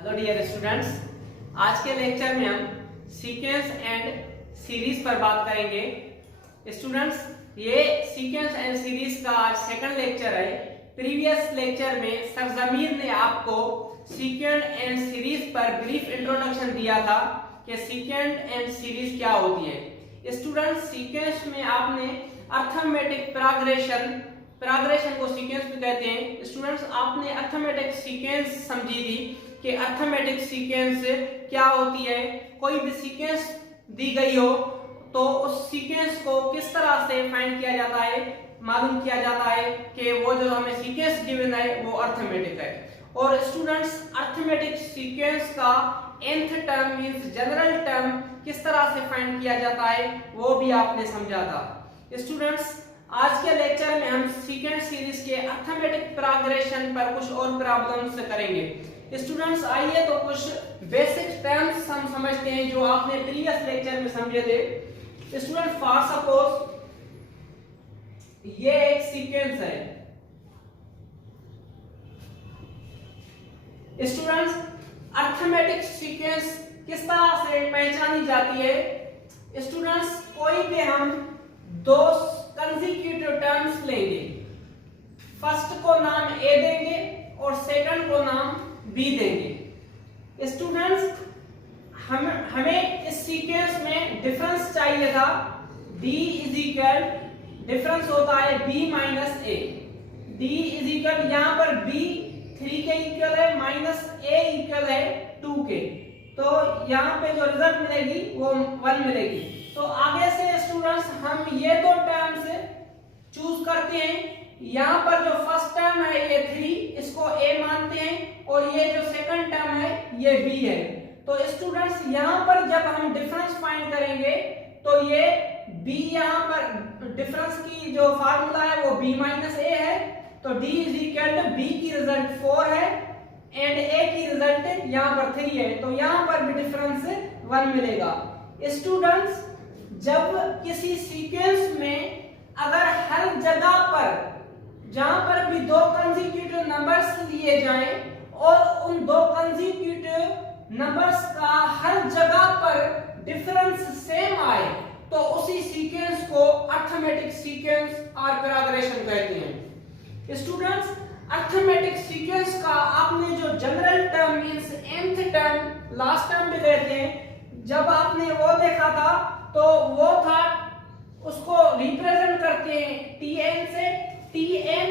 Hello dear students, आज के lecture में हम सीक्वेंस एंड सीरीज पर बात करेंगे। स्टूडेंट्स, ये सीक्वेंस एंड सीरीज का आज सेकंड लेक्चर है। प्रीवियस लेक्चर में सर जमीर ने आपको सीक्वेंस एंड सीरीज पर ब्रीफ इंट्रोडक्शन दिया था कि सीक्वेंस एंड सीरीज क्या होती है। स्टूडेंट्स, सीक्वेंस में आपने अर्थमेटिक प्रोग्रेशन को सीक्वेंस भी कहते हैं। स्टूडेंट्स, आपने अर्थमेटिक सीक्वेंस समझी थी कि अर्थमेटिक सीक्वेंस क्या होती है। कोई भी सीक्वेंस दी गई हो तो उस सीक्वेंस को किस तरह से फाइंड किया जाता है, मालूम किया जाता है कि वो जो हमें सीक्वेंस गिवन है वो अर्थमेटिक है। और स्टूडेंट्स, अर्थमेटिक सीक्वेंस का nth term means general term किस तरह से फाइंड किया जाता है वो भी आपने समझा था। स्टूडेंट्स, आज के लेक्चर में हम सीक्वेंस सीरीज के अर्थमेटिक प्रोग्रेशन पर कुछ और प्रॉब्लम्स करेंगे। स्टूडेंट्स, आइए तो कुछ बेसिक टर्म्स हम समझते हैं जो आपने प्रीवियस लेक्चर में समझे थे। स्टूडेंट, फॉर सपोज ये एक सीक्वेंस है। स्टूडेंट्स, अर्थमेटिक सीक्वेंस किस तरह से पहचानी जाती है? स्टूडेंट्स, कोई भी हम दो कंसेक्यूटिव टर्म्स लेंगे, फर्स्ट को नाम ए देंगे और सेकंड को नाम बी देंगे। स्टूडेंट्स, हमें इस सीक्वेंस में डिफरेंस चाहिए था। d इज इक्वल डिफरेंस होता है b minus A. d is equal यहाँ पर b 3 के इक्वल है माइनस a इक्वल है 2 के, तो यहाँ पे जो रिजल्ट मिलेगी वो 1 मिलेगी। तो आगे से स्टूडेंट्स हम ये दो टर्म्स चूज करते हैं। यहाँ पर जो फर्स्ट टर्म है ये 3, इसको a मानते हैं और ये जो सेकंड टर्म है ये b है। तो स्टूडेंट्स, यहाँ पर जब हम डिफरेंस फाइंड करेंगे तो ये b, यहाँ पर डिफरेंस की जो फार्मूला है वो b माइनस a है। तो d is equal to b की रिजल्ट 4 है एंड a की रिजल्ट यहाँ पर 3 है, तो यहाँ पर भी डिफरेंस 1 मिलेगा। स्टूडेंट्स, जब किसी सीक्वेंस में अगर हर जगह पर जहां पर भी दो कंसेक्यूटिव नंबर्स लिए जाएं और उन दो कंसेक्यूटिव नंबर्स का हर जगह पर डिफरेंस सेम आए तो उसी सीक्वेंस को अर्थमेटिक सीक्वेंस और प्रोग्रेशन कहते हैं। स्टूडेंट्स, अर्थमेटिक सीक्वेंस का आपने जो general term means nth term, last term भी कहते हैं, जब आपने वो देखा था तो वो था, उसको रिप्रेजेंट करते हैं tn से। tn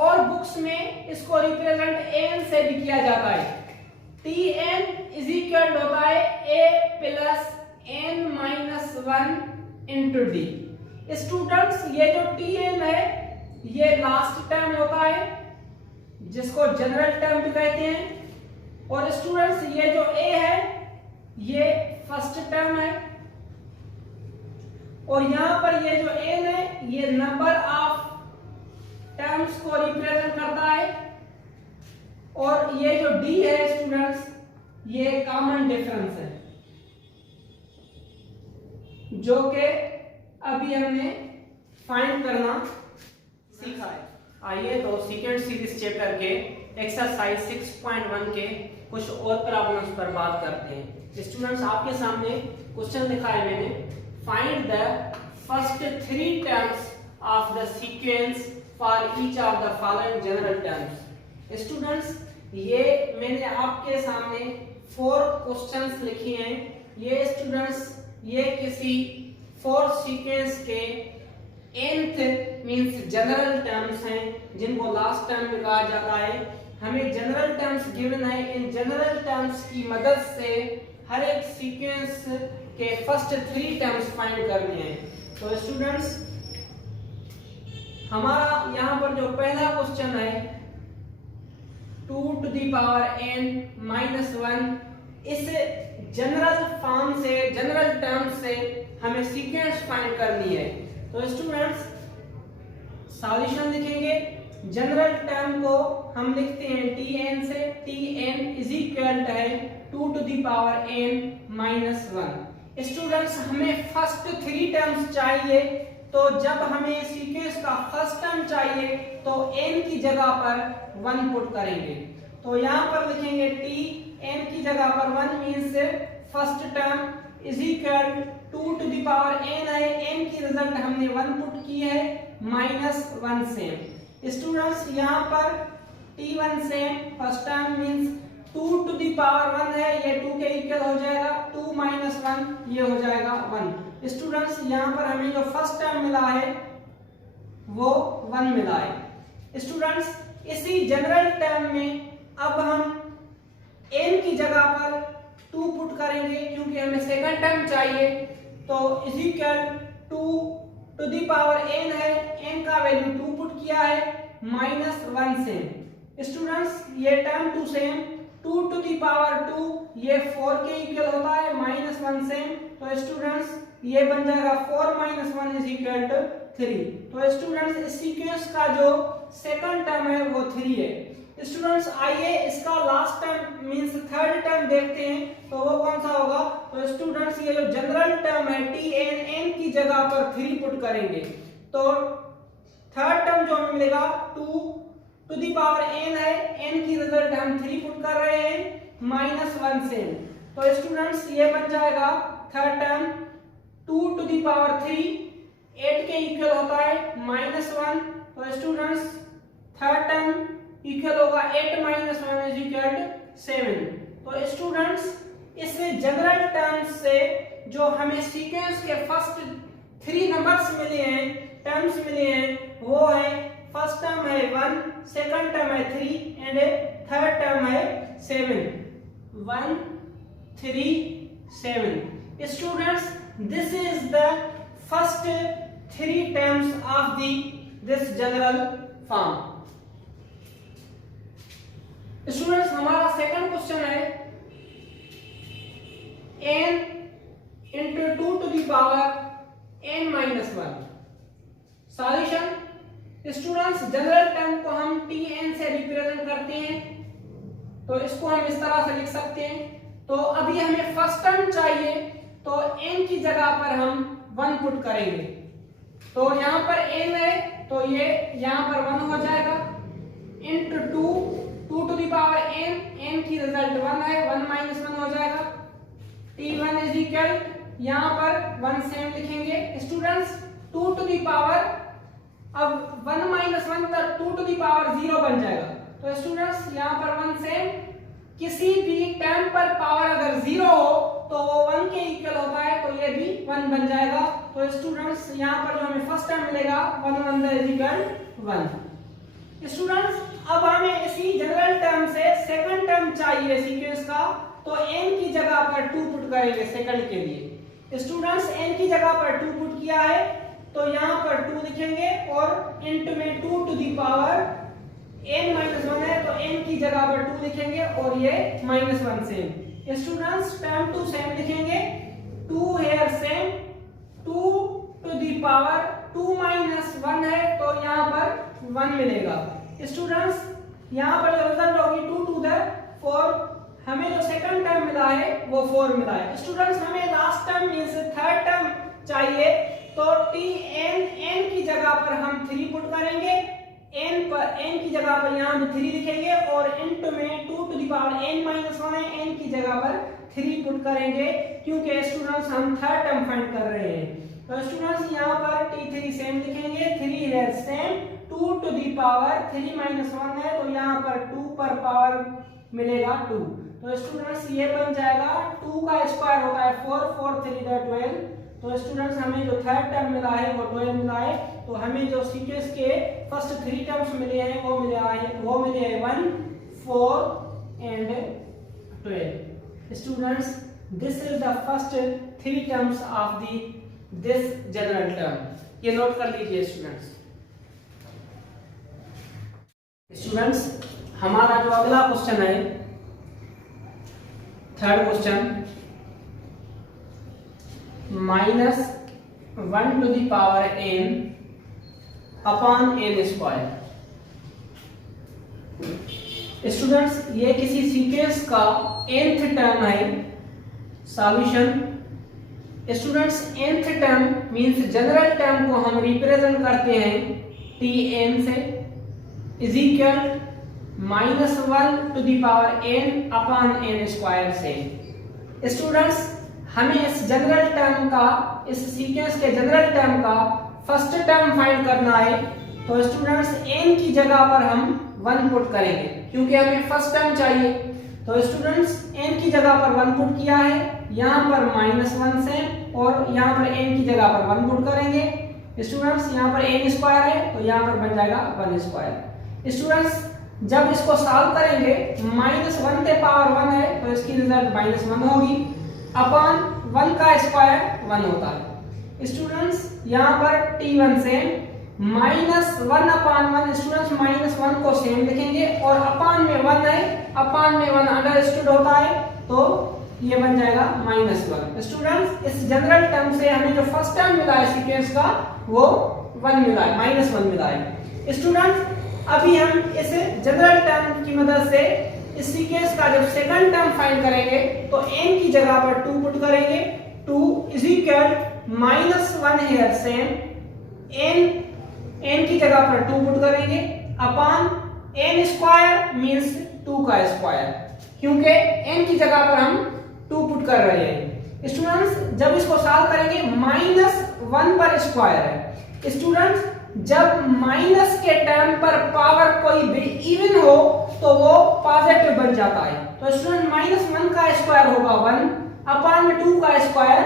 और बुक्स में इसको रिप्रेजेंट an से भी किया जाता है। tn इज इक्वल होता है a plus n minus 1 into D. Students, ये जो tn है ये लास्ट टर्म होता है जिसको जनरल टर्म भी कहते हैं। और स्टूडेंट्स, ये जो a है ये फर्स्ट टर्म है और यहाँ पर ये जो n है ये नंबर ऑफ टर्म्स को रिप्रेजेंट करता है और ये जो d है स्टूडेंट्स ये कॉमन डिफरेंस है जो कि अभी हमने फाइंड करना सीखा है। आइए तो सीक्वेंस सीरीज चैप्टर के एक्सरसाइज 6.1 के कुछ और प्रॉब्लम्स पर बात करते हैं। स्टूडेंट्स, आपके सामने क्वेश्चन लिखा है मैंने, find the first 3 terms of the sequence for each of the following general terms। Students, ये मैंने आपके सामने 4 क्वेश्चंस लिखे हैं। ये स्टूडेंट्स, ये किसी 4 सीक्वेंस के nth मींस जनरल टर्म्स हैं जिनको लास्ट टर्म में कहा जाता है। हमें जनरल टर्म्स गिवन है, इन जनरल टर्म्स की मदद से हर एक सीक्वेंस के फर्स्ट 3 टर्म्स फाइंड करने हैं। तो स्टूडेंट्स, हमारा यहाँ पर जो पहला क्वेश्चन है 2 to the power n minus 1, इस जनरल फॉर्म से, जनरल टर्म से हमें सीक्वेंस फाइंड करनी है। तो स्टूडेंट्स, सॉल्यूशन लिखेंगे। जनरल टर्म को हम लिखते हैं tn से। tn इज इक्वल है 2 to the power n minus 1। Students, हमें फर्स्ट 3 टर्म्स चाहिए, तो जब हमें सीक्वेंस का फर्स्ट टर्म चाहिए तो n की जगह पर 1 पुट करेंगे। तो यहाँ पर लिखेंगे टी एन की जगह पर 1 means first term is equal 2 to the power N है, एन की रिजल्ट हमने 1 पुट की है -1 सेम। स्टूडेंट्स यहाँ पर t1 same first term means 2 to the power 1 है, ये 2 के इक्वल हो जाएगा, 2 माइनस 1 ये हो जाएगा 1। स्टूडेंट्स यहाँ पर हमें जो फर्स्ट टर्म मिला है वो 1 मिला है। स्टूडेंट्स इसी जनरल टर्म में अब हम n की जगह पर 2 पुट करेंगे क्योंकि हमें सेकंड टर्म चाहिए, तो is equal 2 to the power n है, n का वैल्यू 2 पुट किया है -1 सेम। स्टूडेंट्स ये term 2 same, 2 to the power 2 ये 4 के इक्वल होता है -1 सेम, तो स्टूडेंट्स ये बन जाएगा 4 - 1 इज इक्वल टू 3। तो स्टूडेंट्स इस सीक्वेंस का जो सेकंड टर्म है वो 3 है। स्टूडेंट्स आइए इसका last term means third term देखते हैं, तो वो कौन सा होगा। तो स्टूडेंट्स ये जो जनरल टर्म है टी एन, एन की जगह पर 3 पुट करेंगे, तो थर्ड टर्म जो हमें मिलेगा 2 टू द पावर n है, n की रिजल्ट हम 3 पुट कर रहे हैं -1 सेम। तो स्टूडेंट्स ये बन जाएगा third term 2 to the power 3 8 के इक्वल होता है -1, तो स्टूडेंट्स थर्ड टर्म इक्वल होगा 8 - 1 इज इक्वल टू 7। तो स्टूडेंट्स इस जनरल टर्म्स से जो हमें सीक्वेंस के फर्स्ट 3 नंबर्स मिले हैं, टर्म्स मिले हैं, वो है फर्स्ट टर्म है 1, सेकंड टर्म है 3 एंड थर्ड टर्म है 7। 1 3 7। Students this is the first 3 terms of this general form. Students हमारा सेकंड क्वेश्चन है n into 2 to the power n minus 1। Solution students general term को हम tn से represent करते हैं, तो इसको हम इस तरह से लिख सकते हैं। तो अभी हमें फर्स्ट टर्म चाहिए, तो n की जगह पर हम 1 पुट करेंगे, तो यहाँ पर n है तो ये यहाँ पर 1 हो जाएगा into 2 to the power n, n की रिजल्ट 1 है, 1 - 1 हो जाएगा। t1 इज इक्वल यहाँ पर 1 सेम लिखेंगे। स्टूडेंट्स 2 टू द पावर अब 1 - 1 तक 2 टू द पावर 0 बन जाएगा, तो स्टूडेंट्स यहाँ पर 1 सेम। किसी भी टर्म पर पावर अगर 0 हो तो वो 1 के इक्वल होता है, तो ये भी 1 बन जाएगा। तो स्टूडेंट्स यहाँ पर जो हमें फर्स्ट टर्म मिलेगा 1 - 1 इज इक्वल 1। स्टूडेंट्स अब हमें इसी जनरल टर्म से सेकंड टर्म चाहिए सीक्वेंस का, तो n की जगह पर 2 पुट करेंगे सेकंड के लिए। स्टूडेंट्स n की जगह पर 2 पुट किया है, तो यहाँ पर 2 लिखेंगे और इंटू में 2 टू द पावर n - 1 है, तो n की जगह पर 2 लिखेंगे और ये -1 सेम। स्टूडेंट्स टर्म 2 सेम लिखेंगे, 2 here same, 2 to the power 2 - 1 है, तो यहाँ पर 1 मिलेगा। स्टूडेंट्स यहाँ पर जो रिजल्ट होगी 2 टू द 4, हमें जो सेकंड टर्म मिला है वो 4 मिला है। स्टूडेंट्स हमें last term means third term चाहिए, तो tn n की जगह पर हम 3 पुट करेंगे, n की जगह पर यहाँ भी 3 लिखेंगे और इनटू में 2 टू द पावर n - 1 है, n की जगह पर 3 पुट करेंगे क्योंकि स्टूडेंट्स हम थर्ड टर्म फाइंड कर रहे हैं। तो स्टूडेंट्स यहाँ पर t3 सेम लिखेंगे, 3 है सेम, 2 टू द पावर 3 - 1 है, तो यहाँ पर 2 पर पावर मिलेगा 2। तो स्टूडेंट्स ये बन जाएगा 2 का स्क्वायर होता है 4, 4 3 12। तो स्टूडेंट्स हमें जो थर्ड टर्म मिला है वो 12 मिला है, तो हमें जो सीक्वेंस के फर्स्ट 3 टर्म्स मिले हैं वो मिले हैं 1 4 and 12। Students this is the first 3 terms of this general term, ये नोट कर लीजिए स्टूडेंट्स। स्टूडेंट्स हमारा जो अगला क्वेश्चन है third question -1 to the power n upon n square. Students ये किसी सीक्वेंस का nth टर्म है। Solution students nth term means general term को हम रिप्रेजेंट करते हैं tn से, is equal -1 to the power n upon n square से। स्टूडेंट्स हमें इस जनरल टर्म का, इस सीक्वेंस के जनरल टर्म का फर्स्ट टर्म फाइंड करना है। तो स्टूडेंट्स n की जगह पर हम 1 पुट करेंगे क्योंकि हमें फर्स्ट टर्म चाहिए। तो स्टूडेंट्स n की जगह पर 1 पुट किया है, यहाँ पर -1 से, और यहाँ पर n की जगह पर 1 पुट करेंगे। स्टूडेंट्स यहाँ पर n स्क्वायर है तो यहाँ पर बन जाएगा 1 स्क्वायर। स्टूडेंट्स जब इसको सॉल्व करेंगे, -1 के पावर 1 है तो इसकी रिजल्ट -1 होगी, अपॉन 1 का स्क्वायर 1 होता है। स्टूडेंट्स यहाँ पर t1 से -1 अपॉन 1, स्टूडेंट्स -1 को सेम लिखेंगे और अपॉन में 1 है, अपॉन में 1 अंडरस्टूड होता है तो ये बन जाएगा -1। स्टूडेंट्स इस जनरल टर्म से हमें जो फर्स्ट टर्म मिला है सीक्वेंस का वो 1 मिला है, -1 मिला है। स्टूडेंट्स अभी हम इस जनरल टर्म की मदद से इस सीक्वेंस का जब सेकंड टर्म फाइंड करेंगे तो n की जगह पर 2 पुट करेंगे। 2 इज इक्वल -1 हियर से n की जगह पर 2 पुट करेंगे अपॉन n स्क्वायर मींस 2 का स्क्वायर, क्योंकि n की जगह पर हम 2 पुट कर रहे हैं। स्टूडेंट्स जब इसको सॉल्व करेंगे -1 पर स्क्वायर है। स्टूडेंट्स जब माइनस के टर्म पर पावर कोई भी इवन हो तो वो पॉजिटिव बन जाता है। तो स्टूडेंट -1 का स्क्वायर होगा 1 अपॉन में 2 का स्क्वायर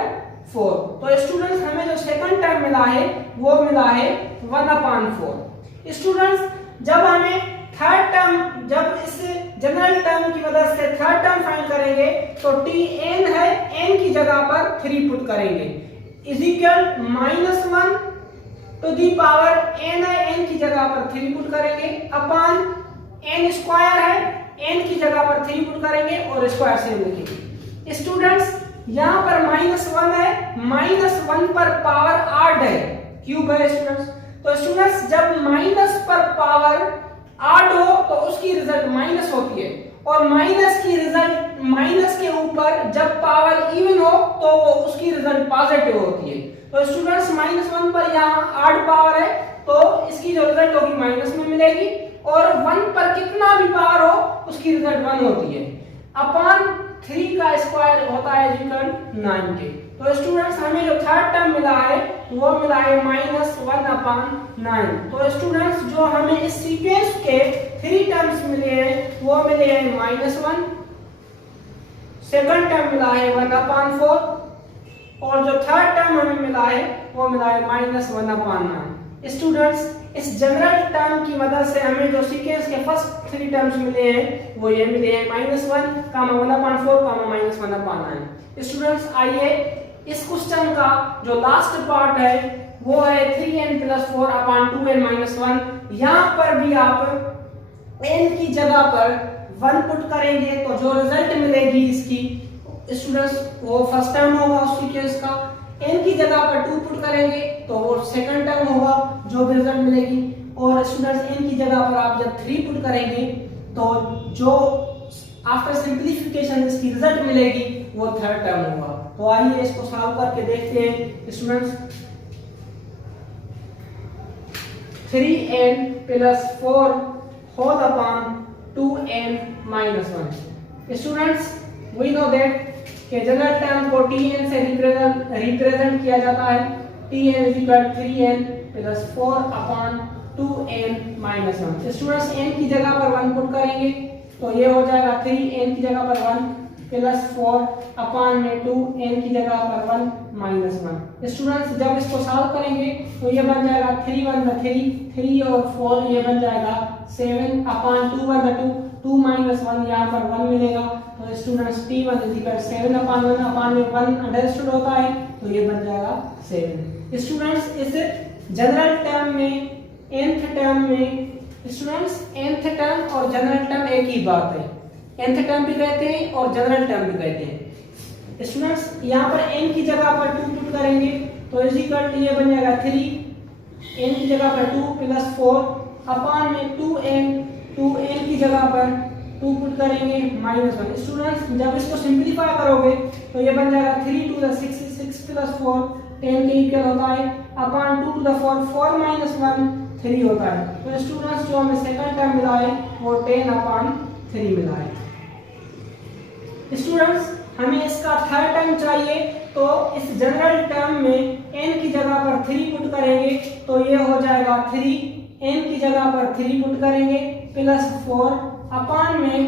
4। तो स्टूडेंट्स हमें जो सेकंड टर्म मिला है वो मिला है 1 अपॉन 4। स्टूडेंट्स जब हमें थर्ड टर्म, जब इस जनरल टर्म की मदद से थर्ड टर्म फाइंड करेंगे तो tn है, n की जगह पर 3 पुट करेंगे, is equal -1 to the power n है, n की जगह पर 3 पुट करेंगे अपॉन n स्क्वायर है, n की जगह पर 3 पुट करेंगे और स्क्वायर से लिखेंगे। स्टूडेंट्स यहाँ पर -1 है, -1 पर पावर 8 है, क्यूब है स्टूडेंट्स। तो स्टूडेंट्स जब माइनस पर पावर 8 हो तो उसकी रिजल्ट माइनस होती है, और माइनस की रिजल्ट, माइनस के ऊपर जब पावर इवन हो तो उसकी रिजल्ट पॉजिटिव होती है। तो स्टूडेंट्स -1 पर यहाँ 8 पावर है तो इसकी जो रिजल्ट होगी माइनस में मिलेगी, और 1 पर कितना भी पावर हो उसकी रिजल्ट 1 होती है। अपॉन 3 का स्क्वायर होता है इक्वल 9 के। तो स्टूडेंट्स हमें जो थर्ड टर्म मिला है वो मिला है -1 अपॉन 9। तो स्टूडेंट्स जो हमें इस सीक्वेंस के 3 टर्म्स मिले हैं वो मिले हैं -1, सेकंड टर्म मिला है 1 अपॉन 4, और जो थर्ड टर्म हमें मिला है वो मिला है -1 अपॉन 9। स्टूडेंट्स इस जनरल टर्म की मदद से हमें जो सीक्वेंस के फर्स्ट 3 टर्म्स मिले हैं वो ये मिले हैं -1, -1 अपॉन 4, -1 अपॉन 9। स्टूडेंट्स आइए इस क्वेश्चन का जो लास्ट पार्ट है वो है 3n + 4 अपॉन 2n - 1। यहाँ पर भी आप n की जगह पर 1 पुट करेंगे तो जो रिजल्ट मिलेगी इसकी स्टूडेंट्स वो फर्स्ट टर्म होगा उस सीक्वेंस का। n की जगह पर 2 पुट करेंगे तो वो सेकंड टर्म होगा जो भी रिजल्ट मिलेगी, और स्टूडेंट्स n की जगह पर आप जब 3 पुट करेंगे तो जो आफ्टर सिंपलीफिकेशन इसकी रिजल्ट मिलेगी वो थर्ड टर्म होगा। तो आइए इसको सॉल्व करके देखते हैं students. 3n + 4 whole upon 2n - 1। Students we know that कि जनरल टर्म को tn से रिप्रेजेंट किया जाता है। tn = 3n + 4 upon 2n - 1। Students n की जगह पर 1 पुट करेंगे तो ये हो जाएगा 3n की जगह पर 1 + 4 अपॉन में 2n की जगह पर 1 - 1। स्टूडेंट्स जब इसको सॉल्व करेंगे तो ये बन जाएगा 3 × 3, 3 और 4 ये बन जाएगा 7 अपॉन 2 × 2, 2 - 1 यहाँ पर 1 मिलेगा। तो स्टूडेंट्स t1 = 7 अपॉन 1 अपॉन में 1 अंडरस्टूड होता है तो ये बन जाएगा 7। स्टूडेंट्स इस जनरल टर्म में nth टर्म में स्टूडेंट्स nth टर्म और जनरल टर्म एक ही बात है, nth टर्म भी कहते हैं और जनरल टर्म भी कहते हैं। स्टूडेंट्स यहाँ पर n की जगह पर 2 पुट करेंगे तो इज इक्वल टू ये बन जाएगा 3, n की जगह पर 2 + 4 अपॉन में 2n की जगह पर 2 पुट करेंगे -1। स्टूडेंट्स जब इसको सिंपलीफाई करोगे तो ये बन जाएगा 3 × 2 = 6, 6 + 4 10 के इक्वल होता है अपॉन 2 × 4 4 - 1 3 होता है। तो स्टूडेंट्स जो हमें सेकंड टर्म मिला है वो 10/3 मिला है। स्टूडेंट्स हमें इसका थर्ड टर्म चाहिए, तो इस जनरल टर्म में n की जगह पर 3 पुट करेंगे तो ये हो जाएगा 3, n की जगह पर 3 पुट करेंगे प्लस 4 अपान में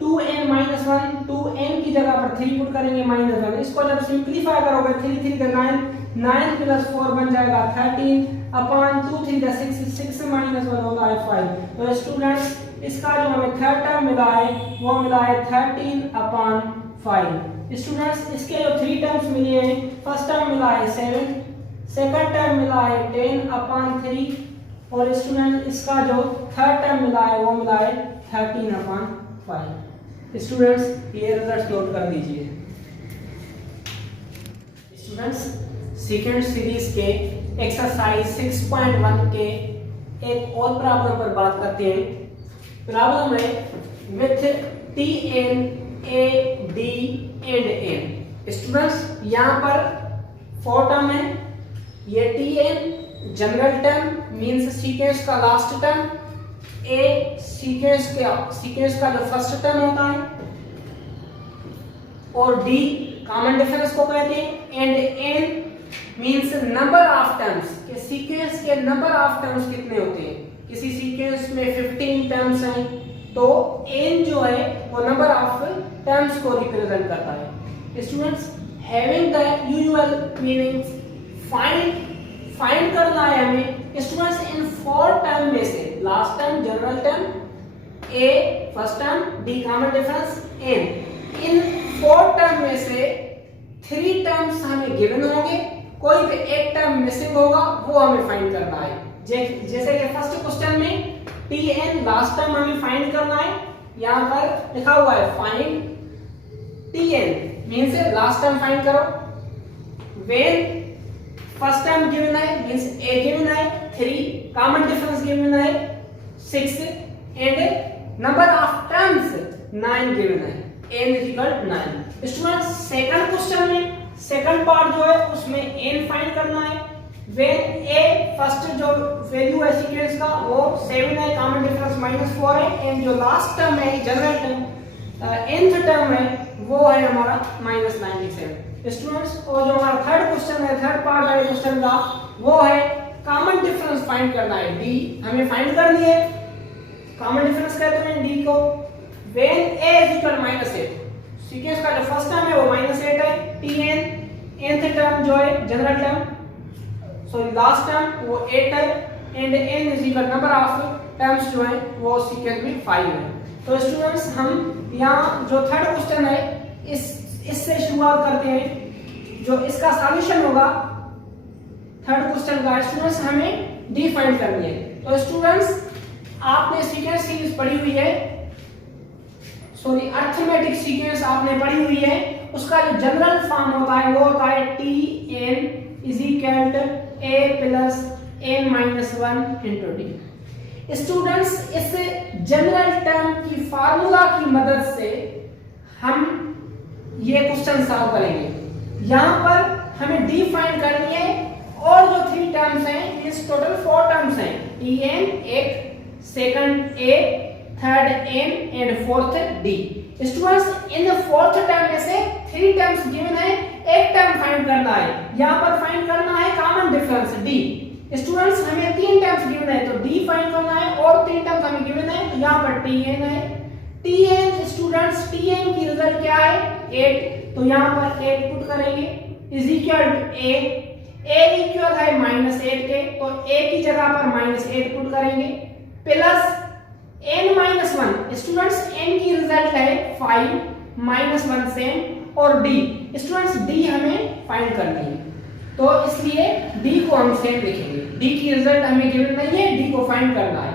2n - 1, 2n की जगह पर 3 पुट करेंगे -1। इसको जब सिंप्लीफाई करोगे 3 3 का 9, 9 प्लस 4 बन जाएगा 13 अपान 2 3 का 6, 6 - 1 होगा 5। तो स्टूडेंट्स इसका जो हमें थर्ड टर्म मिला है वो मिला है 13/5। स्टूडेंट्स इसके जो 3 टर्म्स मिले हैं, फर्स्ट टर्म मिला है 7, सेकंड टर्म मिला है 10/3 और स्टूडेंट इसका जो थर्ड टर्म मिला है वो मिला है 13/5। स्टूडेंट्स ये रिजल्ट नोट कर दीजिए। स्टूडेंट्स सेकंड सीरीज के एक्सरसाइज 6.1 के एक और प्रॉब्लम पर बात करते हैं। प्रॉब्लम है with Tn, A, D and N। Students यहाँ पर 4 टर्म है। ये Tn general term means sequence का लास्ट टर्म, A सीक्वेंस का जो फर्स्ट टर्म होता है और D कॉमन डिफरेंस को कहते हैं and N means number of terms के सीक्वेंस के नंबर ऑफ टर्म्स कितने होते हैं। किसी सीक्वेंस में 15 टर्म्स हैं तो n जो है वो नंबर ऑफ टर्म्स को रिप्रेजेंट करता है। Students having the usual meanings find करना है हमें। स्टूडेंट्स इन 4 टर्म में से last term general term, a first term, d common difference, n, in 4 term में से 3 टर्म्स हमें गिवन होंगे, कोई भी एक टर्म मिसिंग होगा वो हमें फाइंड करना है। जैसे कि फर्स्ट क्वेश्चन में Tn लास्ट टर्म हमें फाइंड करना है। यहाँ पर लिखा हुआ है find Tn means last term find करो। व्हेन फर्स्ट टर्म गिवन है मींस a गिवन है 3, कॉमन डिफरेंस गिवन है 6 and number of terms 9 given है, n = 9। स्टूडेंट्स सेकंड क्वेश्चन में सेकंड पार्ट जो है उसमें n फाइंड करना है। व्हेन a फर्स्ट जो वैल्यू है सीक्वेंस का वो 7 है, कॉमन डिफरेंस -4 है एंड जो लास्ट टर्म है जनरल टर्म nth टर्म है वो है हमारा -97। स्टूडेंट्स और जो हमारा थर्ड क्वेश्चन है, थर्ड पार्ट है क्वेश्चन का वो है कॉमन डिफरेंस फाइंड करना है। d हमें फाइंड करनी है, कॉमन डिफरेंस कहते हैं d को। व्हेन a = -8 सीक्वेंस का जो फर्स्ट टर्म है वो -8 है, Tn nth टर्म जो है general term sorry last term वो 8 है and n number of terms जो है वो सीक्वेंस में 5 है। तो स्टूडेंट्स हम यहाँ जो थर्ड क्वेश्चन है इससे शुरुआत करते हैं। जो इसका सॉल्यूशन होगा थर्ड क्वेश्चन का स्टूडेंट्स हमें d फाइंड करनी है। तो स्टूडेंट्स आपने सीक्वेंस सीरीज पढ़ी हुई है, सॉरी अरिथमेटिक सीक्वेंस आपने पढ़ी हुई है, उसका जो जनरल फॉर्म होता है वो होता है Tn = a + n - 1 × d। Students इस जनरल टर्म की फार्मूला की मदद से हम ये क्वेश्चन सॉल्व करेंगे। यहाँ पर हमें d फाइंड करनी है और जो 3 टर्म्स हैं इस टोटल 4 टर्म्स हैं, Tn एक, second a, third n and fourth d। Students in fourth term में से 3 टर्म्स गिवन है, एक टर्म फाइंड करना है। यहाँ पर फाइंड करना है कॉमन डिफरेंस d। स्टूडेंट्स हमें 3 टर्म्स गिवन है तो d फाइंड करना है और 3 टर्म्स हमें गिवन है तो यहाँ पर Tn है। Tn स्टूडेंट्स Tn की रिजल्ट क्या है 8, तो यहाँ पर 8 पुट करेंगे a इक्वल है -8 के, तो a की जगह पर -8 पुट करेंगे प्लस n-1। स्टूडेंट्स n की रिजल्ट है 5, -1 सेम और d। स्टूडेंट्स d हमें फाइंड करनी है तो इसलिए d को हम सेम लिखेंगे। d की रिजल्ट हमें गिवन नहीं है, d को फाइंड करना है।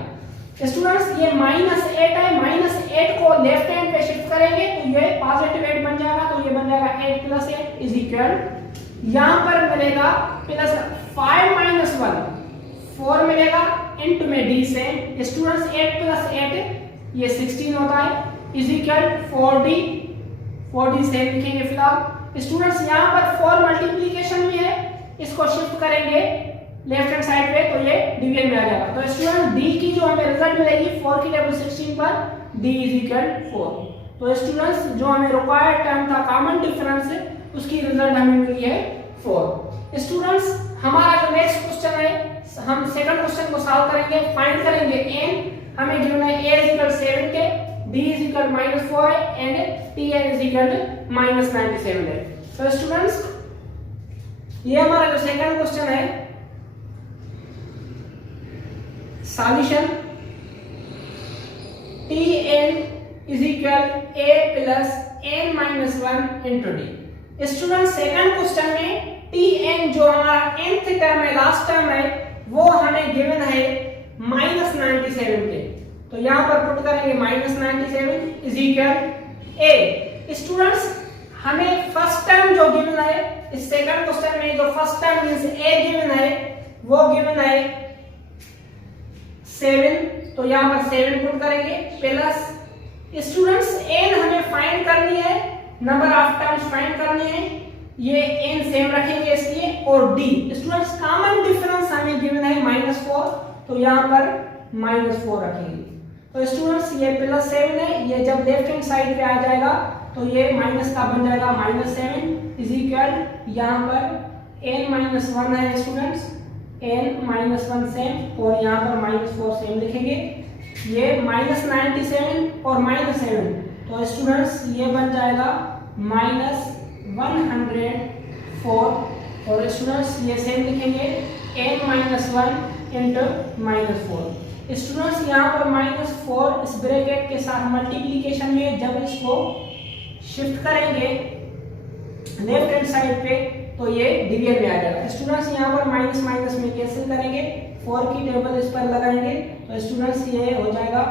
स्टूडेंट्स ये -8 है, -8 को लेफ्ट हैंड पे शिफ्ट करेंगे तो ये पॉजिटिव 8 बन जाएगा, तो ये बन जाएगा 8 + 8 इक्वल यहाँ पर मिलेगा प्लस 5 - 1 4 मिलेगा इंटू में d से। स्टूडेंट्स 8 + 8 ये 16 होता है इक्वल 40 से लिखेंगे फिलहाल। स्टूडेंट्स यहाँ पर 4 मल्टीप्लिकेशन में है, इसको शिफ्ट करेंगे लेफ्ट हैंड साइड पे, तो ये डिवीजन में आ जाएगा। तो स्टूडेंट डी की जो हमें रिजल्ट मिलेगी 4 की टेबल 16 पर d इज इक्वल 4। तो स्टूडेंट्स जो हमें रिक्वायर्ड टर्म था कॉमन डिफरेंस, उसकी रिजल्ट हमें मिली है 4। स्टूडेंट्स हमारा जो नेक्स्ट क्वेश्चन है, हम सेकंड क्वेश्चन को सॉल्व करेंगे, फाइंड करेंगे n। हमें गिवन है a इज इक्वल 7 के, d इज इक्वल -4 है एंड tn इज इक्वल -97 है। तो स्टूडेंट्स ये हमारा जो सेकंड क्वेश्चन है, solution tn is equal a plus n minus 1 into d। Student second question में tn जो हमारा nth टर्म है, लास्ट टर्म है, वो हमें गिवन है -97 के। तो यहां पर पुट करेंगे -97 इज इक्वल a। स्टूडेंट्स हमें फर्स्ट टर्म जो गिवन है, इस सेकंड क्वेश्चन में जो first term means a given है, वो गिवन है 7। तो यहां पर 7 पुट करेंगे प्लस स्टूडेंट्स n हमें फाइंड करनी है, नंबर ऑफ टर्म्स फाइंड करनी है, ये n सेम रखेंगे इसलिए। और d स्टूडेंट्स कॉमन डिफरेंस हमें गिवन है -4, तो यहां पर -4 रखेंगे। तो स्टूडेंट्स ये +7 है, ये जब लेफ्ट हैंड साइड पे आ जाएगा तो ये माइनस का बन जाएगा -7 इज इक्वल, यहां पर n-1 है स्टूडेंट्स, n-1 सेम, और यहां पर -4 सेम लिखेंगे। ये -97 और -7, तो स्टूडेंट्स ये बन जाएगा -104। और स्टूडेंट्स ये सेम लिखेंगे n-1 इंटू -4। स्टूडेंट्स यहाँ पर -4 इस ब्रैकेट के साथ मल्टीप्लिकेशन में जब इसको शिफ्ट करेंगे लेफ्ट हैंड साइड पे, तो ये डिवीजन में आ जाएगा। स्टूडेंट्स यहाँ पर माइनस माइनस में कैंसिल करेंगे, 4 की टेबल इस पर लगाएंगे, तो स्टूडेंट्स ये हो जाएगा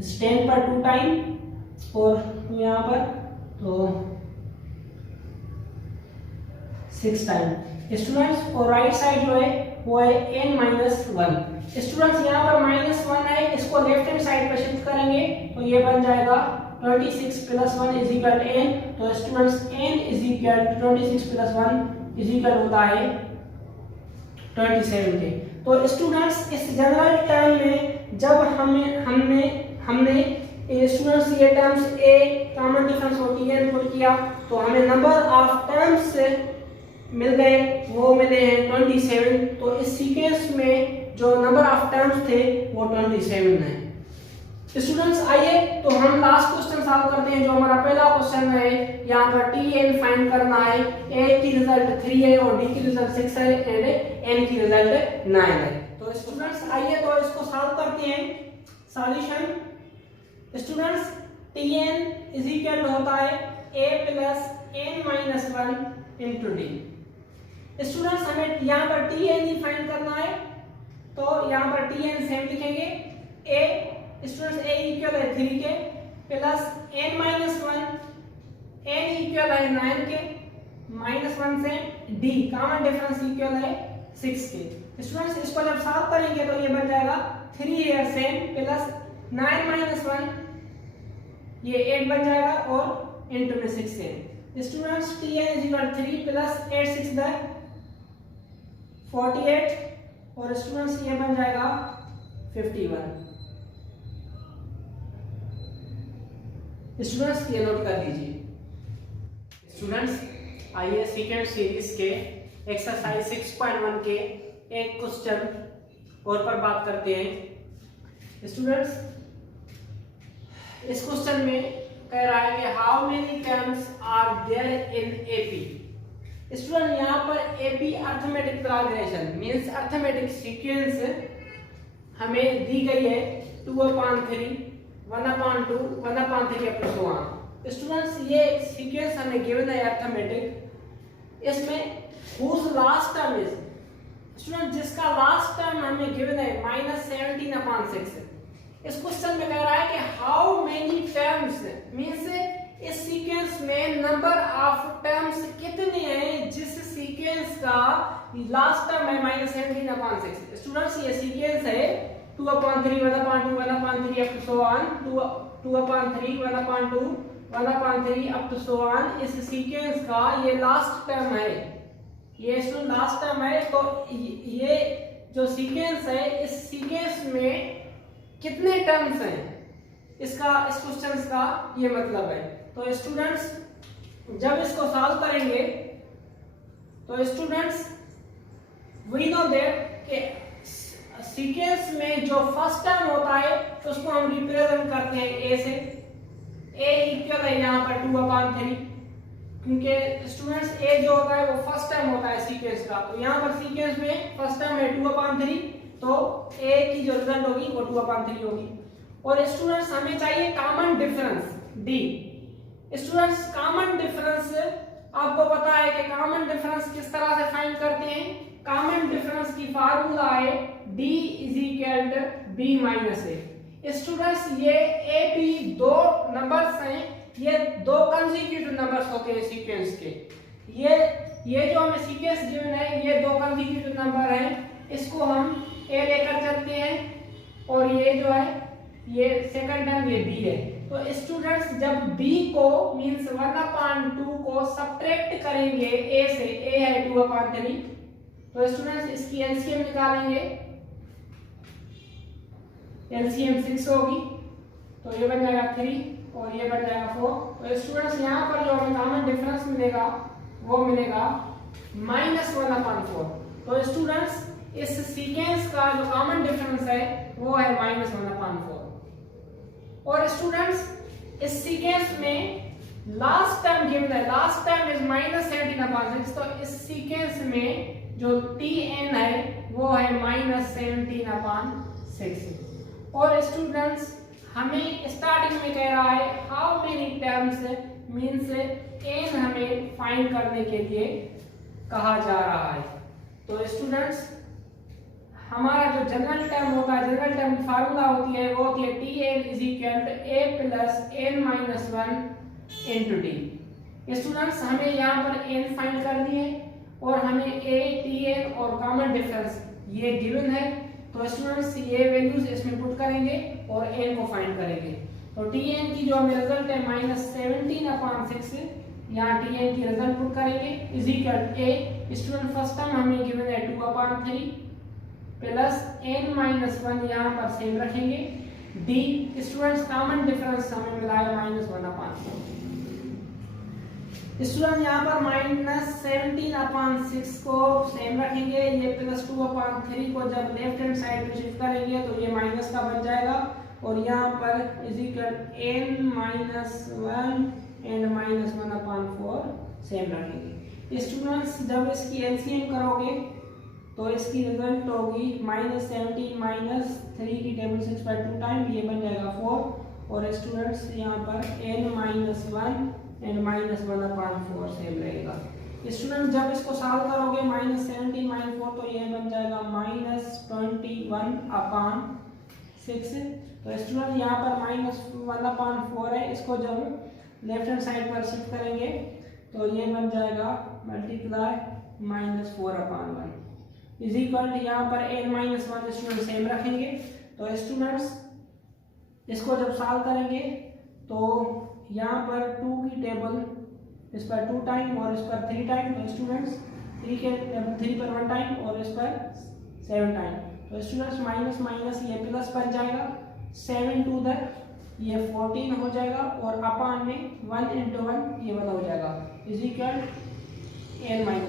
10 पर 2 टाइम, और यहाँ पर तो 6 टाइम स्टूडेंट्स। और राइट साइड जो है वो है n-1। स्टूडेंट्स यहाँ पर -1 है, इसको लेफ्ट हैंड साइड पर शिफ्ट करेंगे तो ये बन जाएगा 26 + 1 इज इक्वल n। तो students n is equal 26 + 1 is equal होता है 27 के। तो स्टूडेंट्स इस जनरल टर्म में जब हमने स्टूडेंट्स ये टर्म्स a कॉमन डिफरेंस होती है पुट किया, तो हमें नंबर ऑफ टर्म्स मिल गए, वो मिले हैं 27। तो इस सीक्वेंस में जो नंबर ऑफ टर्म्स थे वो 27 है। स्टूडेंट्स आइए तो हम लास्ट क्वेश्चन सॉल्व करते हैं, जो हमारा पहला क्वेश्चन है। यहाँ पर tn फाइंड करना है, a की रिजल्ट 3 है और d की रिजल्ट 6 है एंड n की रिजल्ट 9 है। तो स्टूडेंट्स आइए तो इसको सॉल्व करते हैं। Solution students tn is equal होता है a plus n-1 into d। Students हमें यहाँ पर tn ही फाइंड करना है, तो यहाँ पर tn सेम लिखेंगे। a स्टूडेंट्स a इक्वल है 3 के प्लस n-1, n इक्वल है 9 के, -1 से d कॉमन डिफरेंस इक्वल है 6 के। स्टूडेंट्स इसको जब सॉल्व करेंगे तो ये बन जाएगा 3 है सेम प्लस 9-1 ये 8 बन जाएगा और इनटू में 6 है। Students tn is equal 3 plus 8 6 the 48, और स्टूडेंट्स ये बन जाएगा 51। स्टूडेंट्स ये नोट कर लीजिए। स्टूडेंट्स आइए सेकेंड सीरीज के एक्सरसाइज 6.1 के एक क्वेश्चन और पर बात करते हैं। स्टूडेंट्स इस क्वेश्चन में कह रहा है कि how many terms are there in AP. Student यहाँ पर AP arithmetic progression means arithmetic sequence हमें दी गई है 2/3 1/2 1/3 up to so on. Students ये सीक्वेंस हमें गिवन है अर्थमेटिक, इसमें whose last term is student जिसका लास्ट टर्म हमें गिवन है -17/6। इस क्वेश्चन में कह रहा है कि हाउ मेनी टर्म्स मींस इस सीक्वेंस में नंबर ऑफ टर्म्स कितने हैं जिस सीक्वेंस का लास्ट टर्म है -17/6। स्टूडेंट्स ये सीक्वेंस है 2/3 1/2 1/3 up to so on 2/3 1/2 1/3 up to so on. इस सीक्वेंस का ये लास्ट टर्म है ये स्टूडेंट लास्ट टर्म है, तो ये जो सीक्वेंस है, इस सीक्वेंस में कितने टर्म्स हैं, इसका इस क्वेश्चन का ये मतलब है। तो स्टूडेंट्स जब इसको सॉल्व करेंगे तो स्टूडेंट्स वी नो दैट कि सीक्वेंस में जो फर्स्ट टर्म होता है तो उसको हम रिप्रेजेंट करते हैं ए से। ए इक्वल है यहाँ पर 2/3, क्योंकि स्टूडेंट्स ए जो होता है वो फर्स्ट टर्म होता है सीक्वेंस का। तो यहाँ पर सीक्वेंस में फर्स्ट टर्म है 2/3, तो ए की जो रिजल्ट होगी वो 2/3 होगी। और स्टूडेंट्स हमें चाहिए common difference D. Students common difference आपको पता है कि कॉमन डिफरेंस किस तरह से फाइंड करते हैं। कॉमन डिफरेंस की फार्मूला है d = b - a। स्टूडेंट्स ये a b दो नंबर्स हैं, ये दो कंसेक्यूटिव नंबर्स होते हैं सीक्वेंस के। ये जो हमें सीक्वेंस गिवन है ये दो कंसेक्यूटिव नंबर हैं, इसको हम a लेकर चलते हैं और ये जो है ये सेकंड टर्म ये b है। तो स्टूडेंट्स जब b को मींस 1/2 को सब्ट्रैक्ट करेंगे a से, a है 2/3, तो स्टूडेंट्स इसकी एलसीएम निकालेंगे, एलसीएम 6 होगी, तो ये बन जाएगा 3 और ये बन जाएगा 4। तो स्टूडेंट्स यहाँ पर जो हमें कॉमन डिफरेंस मिलेगा वो मिलेगा -1/4। तो स्टूडेंट्स इस सीक्वेंस का जो कॉमन डिफरेंस है वो है -1/4। और स्टूडेंट्स इस सीक्वेंस में लास्ट टर्म गिवन है, लास्ट टर्म इज -17/6, तो इस सीक्वेंस में जो tn है वो है -17/6। और स्टूडेंट्स हमें स्टार्टिंग में कह रहा है how many terms means n हमें फाइंड करने के लिए कहा जा रहा है। तो स्टूडेंट्स हमारा जो जनरल टर्म होता है, जनरल टर्म की फार्मूला होती है वो होती है tn = a + n - 1 * d। Students हमें यहाँ पर n फाइंड करनी है और हमें a, tn और कॉमन डिफरेंस ये गिवन है। तो स्टूडेंट्स ये वैल्यूज इसमें पुट करेंगे और n को फाइंड करेंगे। तो tn की जो हमें रिजल्ट है -17/6, यहाँ tn की रिजल्ट पुट करेंगे = a। स्टूडेंट फर्स्ट टर्म हमें गिवन है 2/3 प्लस n - 1 यहाँ पर सेम रखेंगे, d। स्टूडेंट्स कॉमन डिफरेंस हमें मिला है -1/4। स्टूडेंट यहाँ पर -17/6 को सेम रखेंगे, ये +2/3 को जब लेफ्ट हैंड साइड में शिफ्ट करेंगे तो ये माइनस का बन जाएगा और यहाँ पर n - 1 एंड -1/4 सेम रखेंगे। स्टूडेंट्स जब इसकी एलसीएम करोगे तो इसकी रिजल्ट होगी -17 - 3 की टेबल 6/2 टाइम, ये बन जाएगा 4। और स्टूडेंट्स यहाँ पर n - 1 एंड -1/4 सेम रहेगा। स्टूडेंट जब इसको सॉल्व करोगे -17 - 4 तो ये बन जाएगा -21/6। तो स्टूडेंट यहाँ पर -1/4 है, इसको जब लेफ्ट हैंड साइड पर शिफ्ट करेंगे तो ये बन जाएगा मल्टीप्लाई -4/1 = यहाँ पर n - 1 स्टूडेंट सेम रखेंगे। तो स्टूडेंट्स इसको जब सॉल्व करेंगे तो यहाँ पर 2 की टेबल इस पर 2 टाइम और इस पर 3 टाइम, तो स्टूडेंट्स 3 के टेबल 3 पर 1 टाइम और इस पर 7 टाइम। तो स्टूडेंट्स माइनस माइनस ये प्लस बन जाएगा, 7 टू द ये 14 हो जाएगा और अपान में 1 × 1 ये 1 हो जाएगा = n - 1।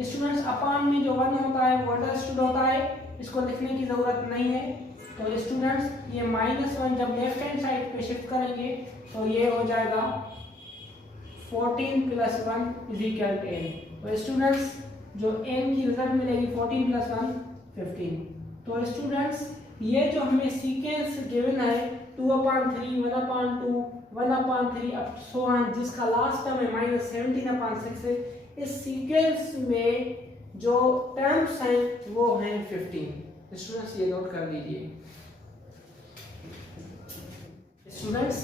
स्टूडेंट्स अपान में जो 1 होता है वो अंडरस्टूड होता है, इसको लिखने की जरूरत नहीं है। तो स्टूडेंट्स ये -1 जब लेफ्ट हैंड साइड पे शिफ्ट करेंगे तो ये हो जाएगा 14 + 1 = n। तो स्टूडेंट्स जो n की रिजल्ट मिलेगी 14 + 1 15। तो स्टूडेंट्स ये जो हमें सीक्वेंस गिवन है 2/3 1/2 1/3 अप सो ऑन, जिसका लास्ट टर्म है -17/6, इस सीक्वेंस में जो टर्म्स हैं वो हैं 15। स्टूडेंट्स ये नोट कर लीजिए। स्टूडेंट्स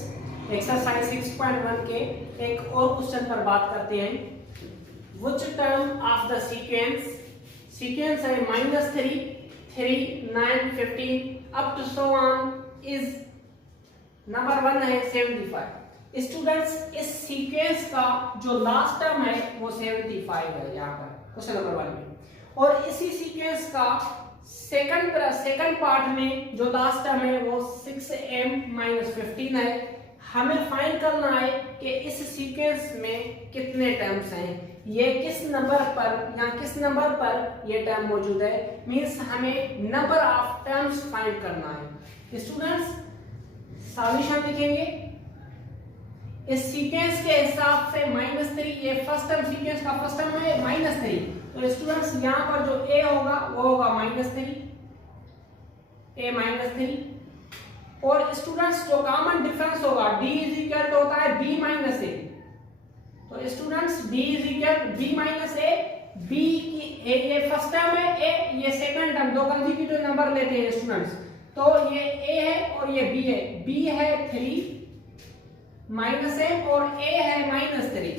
एक्सरसाइज 6.1 के एक और क्वेश्चन पर बात करते हैं। Which term of the sequence है -3 3 9 15 up to so on is number 1 है 75। स्टूडेंट्स इस सीक्वेंस का जो लास्ट टर्म है वो 75 है यहाँ पर। क्वेश्चन नंबर 1 में। और इसी सीक्वेंस का सेकंड पार्ट में जो लास्ट टर्म है वो 6m-15 है। हमें फाइंड करना है कि इस सीक्वेंस में कितने टर्म्स हैं, ये किस नंबर पर ये टर्म मौजूद है, मींस हमें नंबर ऑफ टर्म्स फाइंड करना है। स्टूडेंट्स सॉल्यूशन लिखेंगे इस सीक्वेंस के हिसाब से -3, ये फर्स्ट टर्म सीक्वेंस का फर्स्ट टर्म है -3, तो स्टूडेंट्स यहाँ पर जो a होगा वो होगा -3, a -3। और स्टूडेंट्स जो कॉमन डिफरेंस होगा d इज इक्वल टू होता है b माइनस a, तो students d is equal b minus a, b की ये फर्स्ट टर्म है, a ये सेकंड टर्म, दो कंसेक्यूटिव नंबर लेते हैं स्टूडेंट्स, तो ये a है और ये b है, b है 3 माइनस a और a है -3।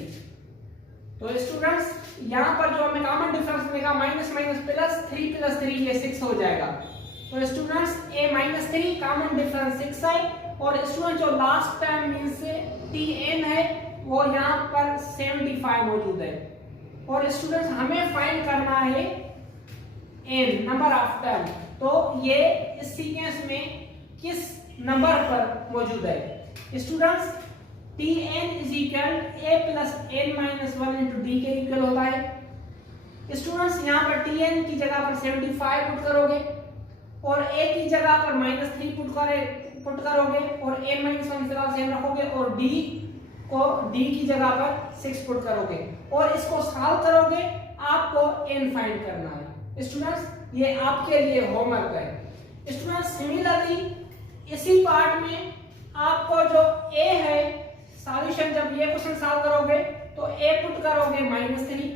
तो स्टूडेंट्स यहाँ पर जो हमें कॉमन डिफरेंस मिलेगा माइनस माइनस प्लस 3 + 3 ये 6 हो जाएगा। तो स्टूडेंट्स a -3 कॉमन डिफरेंस 6 है। और स्टूडेंट जो लास्ट टर्म मींस tn है वो यहाँ पर 75 मौजूद है। और स्टूडेंट्स हमें फाइंड करना है n नंबर ऑफ टर्म, तो ये इस सीक्वेंस में किस नंबर पर मौजूद है। Students tn is equal a plus n minus 1 into d के इक्वल होता है। स्टूडेंट्स यहाँ पर tn की जगह पर 75 पुट करोगे और a की जगह पर -3 पुट करोगे और n माइनस 1 फिलहाल सेम रखोगे और d की जगह पर 6 पुट करोगे और इसको सॉल्व करोगे, आपको n फाइंड करना है। स्टूडेंट्स ये आपके लिए होमवर्क है। स्टूडेंट्स सिमिलरली इसी पार्ट में आपको जो a है सॉल्यूशन, जब ये क्वेश्चन सॉल्व करोगे तो a पुट करोगे -3।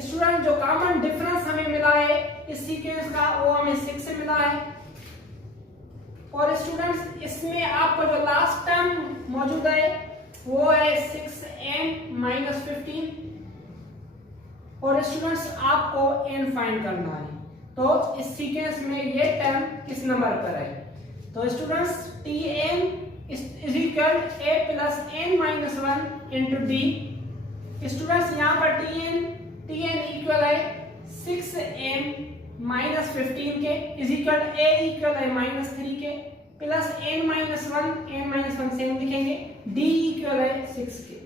स्टूडेंट जो कॉमन डिफरेंस हमें मिला है इस सीक्वेंस का वो हमें 6 से मिला है। और स्टूडेंट्स इसमें आपको जो लास्ट टर्म मौजूद है वो है 6m-15। और स्टूडेंट्स आपको n फाइंड करना है, तो इस सीक्वेंस में ये टर्म किस नंबर पर है। तो students tn is equal a plus n minus 1 into d। Students यहाँ पर tn इक्वल है 6m minus 15 के इज इक्वल a इक्वल है -3 के प्लस n minus 1 सेम लिखेंगे, d इक्वल है 6 के।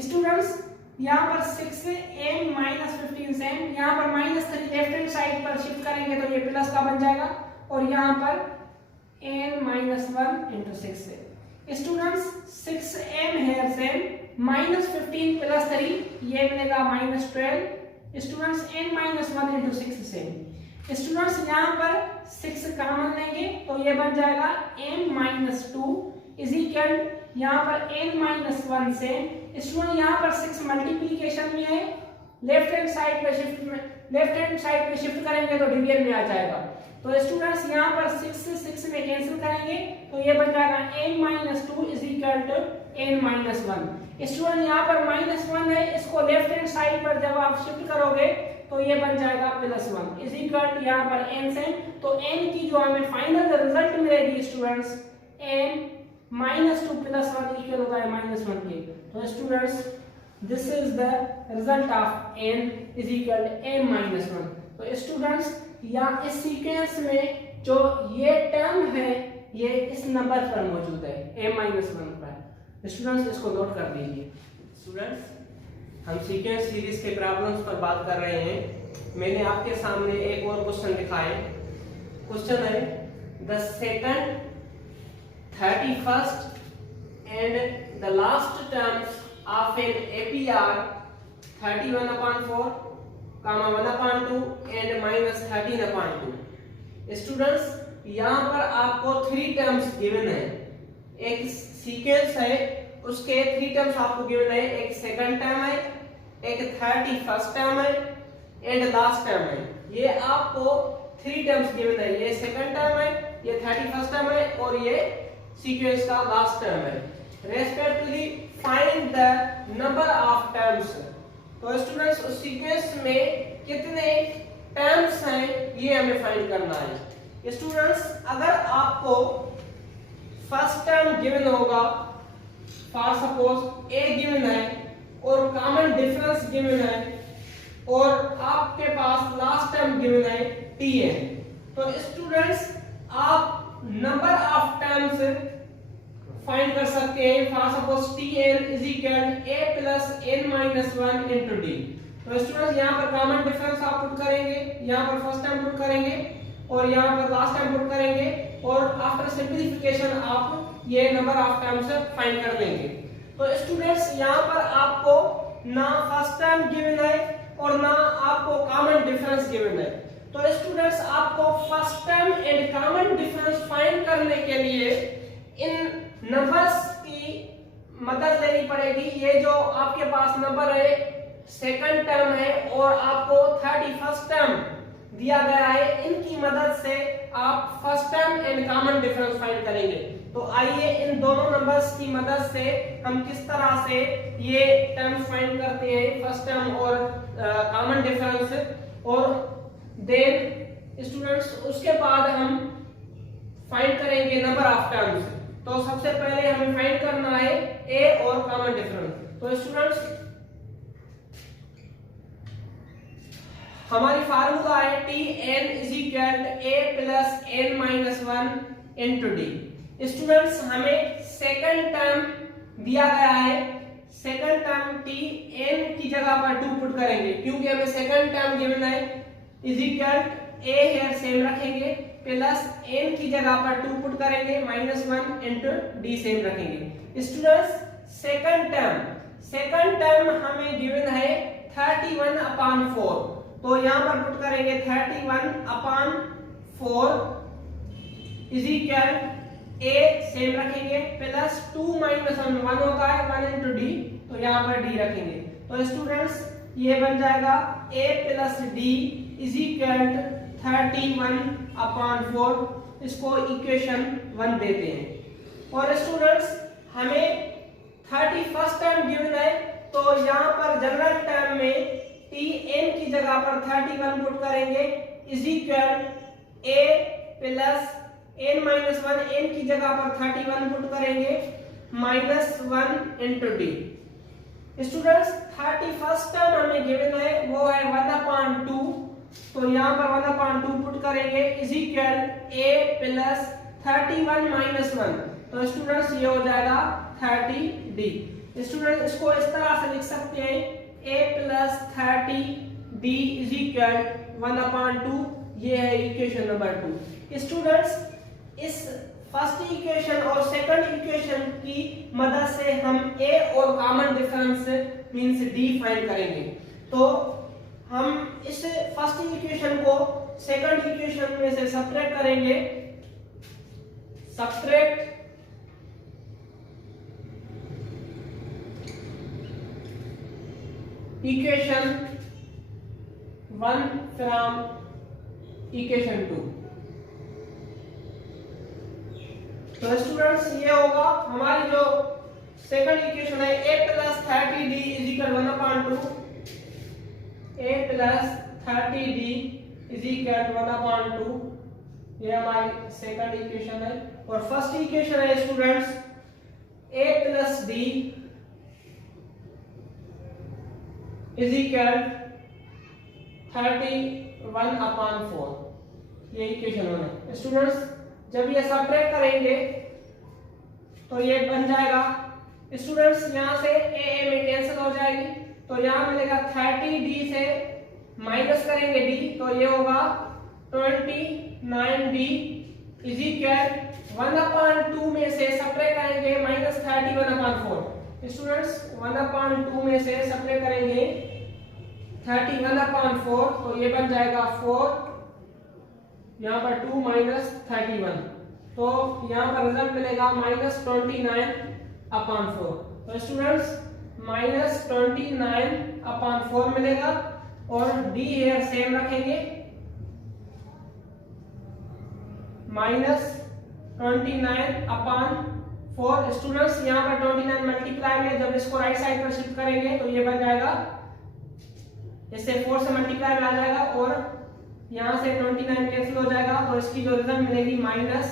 स्टूडेंट्स यहाँ पर 6m minus 15 सेम, यहाँ पर -3 लेफ्ट हैंड साइड पर शिफ्ट करेंगे तो ये प्लस का बन जाएगा और यहाँ पर n minus 1 into 6 है। स्टूडेंट्स 6m है सेम, -15 + 3 ये मिलेगा -12। Students n minus 1 into 6 same. Students यहाँ पर 6 कॉमन लेंगे तो ये बन जाएगा m-2 इज इक्वल यहाँ पर n minus 1 सेम। स्टूडेंट यहाँ पर 6 मल्टीप्लिकेशन में है, लेफ्ट हैंड साइड पे शिफ्ट करेंगे तो डिवीजन में आ जाएगा। तो स्टूडेंट्स यहाँ पर 6 में कैंसिल करेंगे तो ये बन जाएगा n-2 is equal to n-1। Student यहाँ पर -1 है, इसको लेफ्ट हैंड साइड पर जब आप शिफ्ट करोगे तो ये बन जाएगा +1 इज इक्वल टू यहाँ पर n से। तो n की जो हमें फाइनल रिजल्ट मिलेगी स्टूडेंट्स n-2 + 1 इक्वल होता है -1 के। तो students this is the result of n is equal m-1। तो स्टूडेंट्स या इस सीक्वेंस में जो ये टर्म है ये इस नंबर पर मौजूद है m-1 पर। स्टूडेंट्स इसको नोट कर दीजिए। स्टूडेंट्स हम सीक्वेंस सीरीज के प्रॉब्लम्स पर बात कर रहे हैं। मैंने आपके सामने एक और क्वेश्चन लिखा है। क्वेश्चन है the second 31st and the last terms of an APR 31/4 1/2 and -13/2। Students यहाँ पर आपको 3 टर्म्स गिवन है। एक सीक्वेंस है उसके 3 टर्म्स आपको गिवन है, एक सेकंड टर्म है, एक 31st टर्म है एंड लास्ट टर्म है। ये आपको 3 टर्म्स गिवन है, ये सेकंड टर्म है, ये 31st टर्म है और ये सीक्वेंस का लास्ट टर्म है। Respectively find the number of terms. तो स्टूडेंट्स उस सीक्वेंस में कितने टर्म्स हैं ये हमें फाइंड करना है। स्टूडेंट्स अगर आपको फर्स्ट टर्म गिवन होगा, फॉर सपोज a गिवन है और कॉमन डिफरेंस गिवन है, और आपके पास लास्ट टर्म गिवन है tn। तो स्टूडेंट्स आप नंबर ऑफ टर्म्स फाइंड कर सकते हैं। For suppose tn is equal a plus n minus 1 into d। तो स्टूडेंट्स यहाँ पर कॉमन डिफरेंस आप पुट करेंगे, यहाँ पर फर्स्ट टर्म पुट करेंगे और यहाँ पर लास्ट टर्म पुट करेंगे और आफ्टर सिंपलीफिकेशन आप ये नंबर ऑफ टर्म्स फाइंड कर लेंगे। तो स्टूडेंट्स यहाँ पर आपको ना फर्स्ट टर्म गिवन है और ना आपको कॉमन डिफरेंस गिवन है। तो स्टूडेंट्स आपको first term and common difference find करने के लिए इन नंबर्स की मदद लेनी पड़ेगी। ये जो आपके पास नंबर है सेकंड टर्म है और आपको 31st टर्म दिया गया है, इनकी मदद से आप first term and common difference find करेंगे। तो आइए इन दोनों नंबर्स की मदद से हम किस तरह से ये टर्म्स फाइंड करते हैं, फर्स्ट टर्म और कॉमन डिफरेंस। और देन स्टूडेंट्स उसके बाद हम फाइंड करेंगे नंबर ऑफ टर्म्स। तो सबसे पहले हमें फाइंड करना है ए और कॉमन डिफरेंस। तो स्टूडेंट्स हमारी फार्मूला है tn is equal a plus n minus 1 into D. Students हमें सेकंड टर्म दिया गया है, सेकंड टर्म tn की जगह पर 2 पुट करेंगे क्योंकि हमें सेकंड टर्म गिवन है। Is equal a here same रखेंगे प्लस n की जगह पर 2 पुट करेंगे माइनस 1 इंटू डी सेम रखेंगे। स्टूडेंट्स सेकंड टर्म हमें गिवन है 31/4। तो यहाँ पर पुट करेंगे 31/4 इज इक्वल a सेम रखेंगे प्लस 2 माइनस 1 होता है 1 इंटू डी, तो यहाँ पर d रखेंगे। तो स्टूडेंट्स ये बन जाएगा a plus D is equal 31/4। इसको इक्वेशन 1 देते हैं। और स्टूडेंट्स हमें 31st टर्म गिवन है, तो यहाँ पर जनरल टर्म में tn की जगह पर 31 पुट करेंगे is equal a plus n minus 1, n की जगह पर 31 पुट करेंगे minus 1 into D. Students 31st term हमें गिवन है वो है 1/2, तो यहाँ पर 1/2 पुट करेंगे is equal a plus 31 minus 1। तो स्टूडेंट्स ये हो जाएगा 30d। स्टूडेंट्स इसको इस तरह से लिख सकते हैं a plus 30d is equal 1/2। ये है इक्वेशन नंबर 2। स्टूडेंट्स इस फर्स्ट इक्वेशन और सेकंड इक्वेशन की मदद से हम a और common difference means d find करेंगे। तो हम इस फर्स्ट इक्वेशन को सेकंड इक्वेशन में से सब्ट्रैक्ट करेंगे। Subtract equation 1 from equation 2। तो स्टूडेंट्स ये होगा हमारी जो सेकंड इक्वेशन है a plus 30d is equal 1/2। a plus 30d is equal 1/2, ये हमारी सेकंड इक्वेशन है। और फर्स्ट इक्वेशन है students a plus d is equal 31/4, ये इक्वेशन 1 है। स्टूडेंट्स जब ये सब्ट्रैक्ट करेंगे तो ये बन जाएगा। स्टूडेंट्स यहाँ से a में कैंसिल हो जाएगी, तो यहाँ मिलेगा 30d से माइनस करेंगे d, तो ये होगा 29d इज इक्वल 1/2 में से सब्ट्रैक्ट करेंगे माइनस 31/4। स्टूडेंट्स 1/2 में से सब्ट्रैक्ट करेंगे 31/4, तो ये बन जाएगा 4, यहाँ पर 2 माइनस 31, तो यहाँ पर रिजल्ट मिलेगा माइनस 29/4। तो स्टूडेंट्स माइनस 29/4 मिलेगा और d हेयर सेम रखेंगे माइनस 29/4। स्टूडेंट्स यहाँ पर 29 मल्टीप्लाई में जब इसको राइट साइड पर शिफ्ट करेंगे तो ये बन जाएगा, इससे 4 से मल्टीप्लाई में आ जाएगा और यहाँ से 29 कैंसिल हो जाएगा, तो इसकी जो रिजल्ट मिलेगी माइनस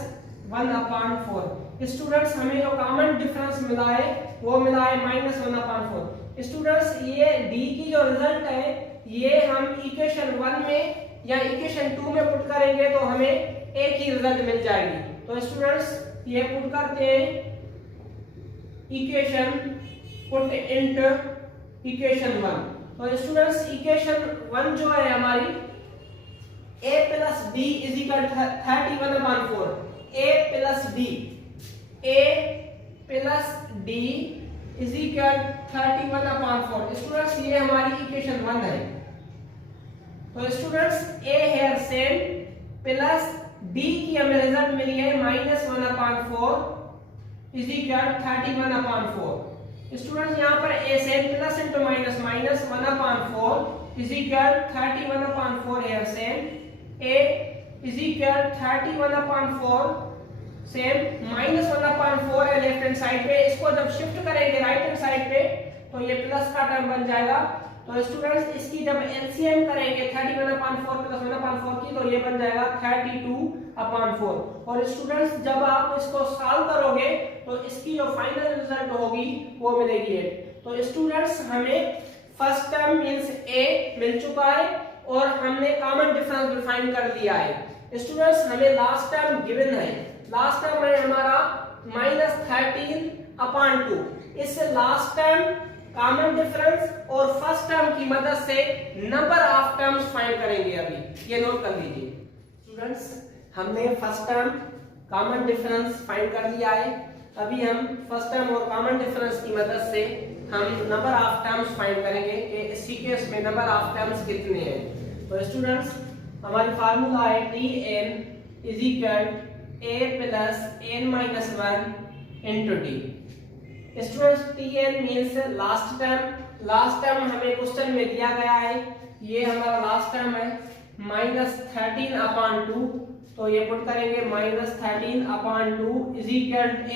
1/4। स्टूडेंट्स हमें जो कॉमन डिफरेंस मिला है वो मिला है -1/4। स्टूडेंट्स ये d की जो रिजल्ट है ये हम इक्वेशन 1 में या इक्वेशन 2 में पुट करेंगे तो हमें एक ही रिजल्ट मिल जाएगी। तो स्टूडेंट्स ये पुट करते हैं इक्वेशन पुट इनटू इक्वेशन 1। तो स्टूडेंट्स इक्वेशन 1 जो है हमारी a plus b is equal to 31/4। a plus d is equal 31/4। Students ये हमारी इक्वेशन 1 है। तो स्टूडेंट्स a है सेम प्लस d की हमें रिजल्ट मिली है -1/4 is equal 31/4। स्टूडेंट्स यहाँ पर a same plus into minus -1/4 is equal 31/4 here same a is equal 31/4 same -1/4 है लेफ्ट हैंड साइड पे। इसको जब शिफ्ट करेंगे राइट हैंड साइड पे तो ये प्लस का टर्म बन जाएगा। तो स्टूडेंट्स इसकी जब एलसीएम करेंगे 31/4 प्लस 1/4 की तो ये बन जाएगा 32/4। और स्टूडेंट्स जब आप इसको सॉल्व करोगे तो इसकी जो फाइनल रिजल्ट होगी वो मिलेगी 8। तो स्टूडेंट्स हमें फर्स्ट टर्म मींस a मिल चुका है और हमने कॉमन डिफरेंस भी फाइंड कर लिया है। स्टूडेंट्स हमें लास्ट टर्म गिवन है, लास्ट टर्म है हमारा -13/2। इस लास्ट टर्म कॉमन डिफरेंस और फर्स्ट टर्म की मदद से नंबर ऑफ टर्म्स फाइंड करेंगे। अभी ये नोट कर लीजिए स्टूडेंट्स, हमने first term common difference find कर लिया है। अभी हम फर्स्ट टर्म और कॉमन डिफरेंस की मदद से हम नंबर ऑफ टर्म्स फाइंड करेंगे कि इस सीक्वेंस में नंबर ऑफ टर्म्स कितने हैं। तो स्टूडेंट्स हमारी फार्मूला है tn is equal a plus n minus 1 into d। Students tn means last term. Last term हमें क्वेश्चन में दिया गया है, ये हमारा लास्ट टर्म है -13/2। तो ये पुट करेंगे -13/2 is equal a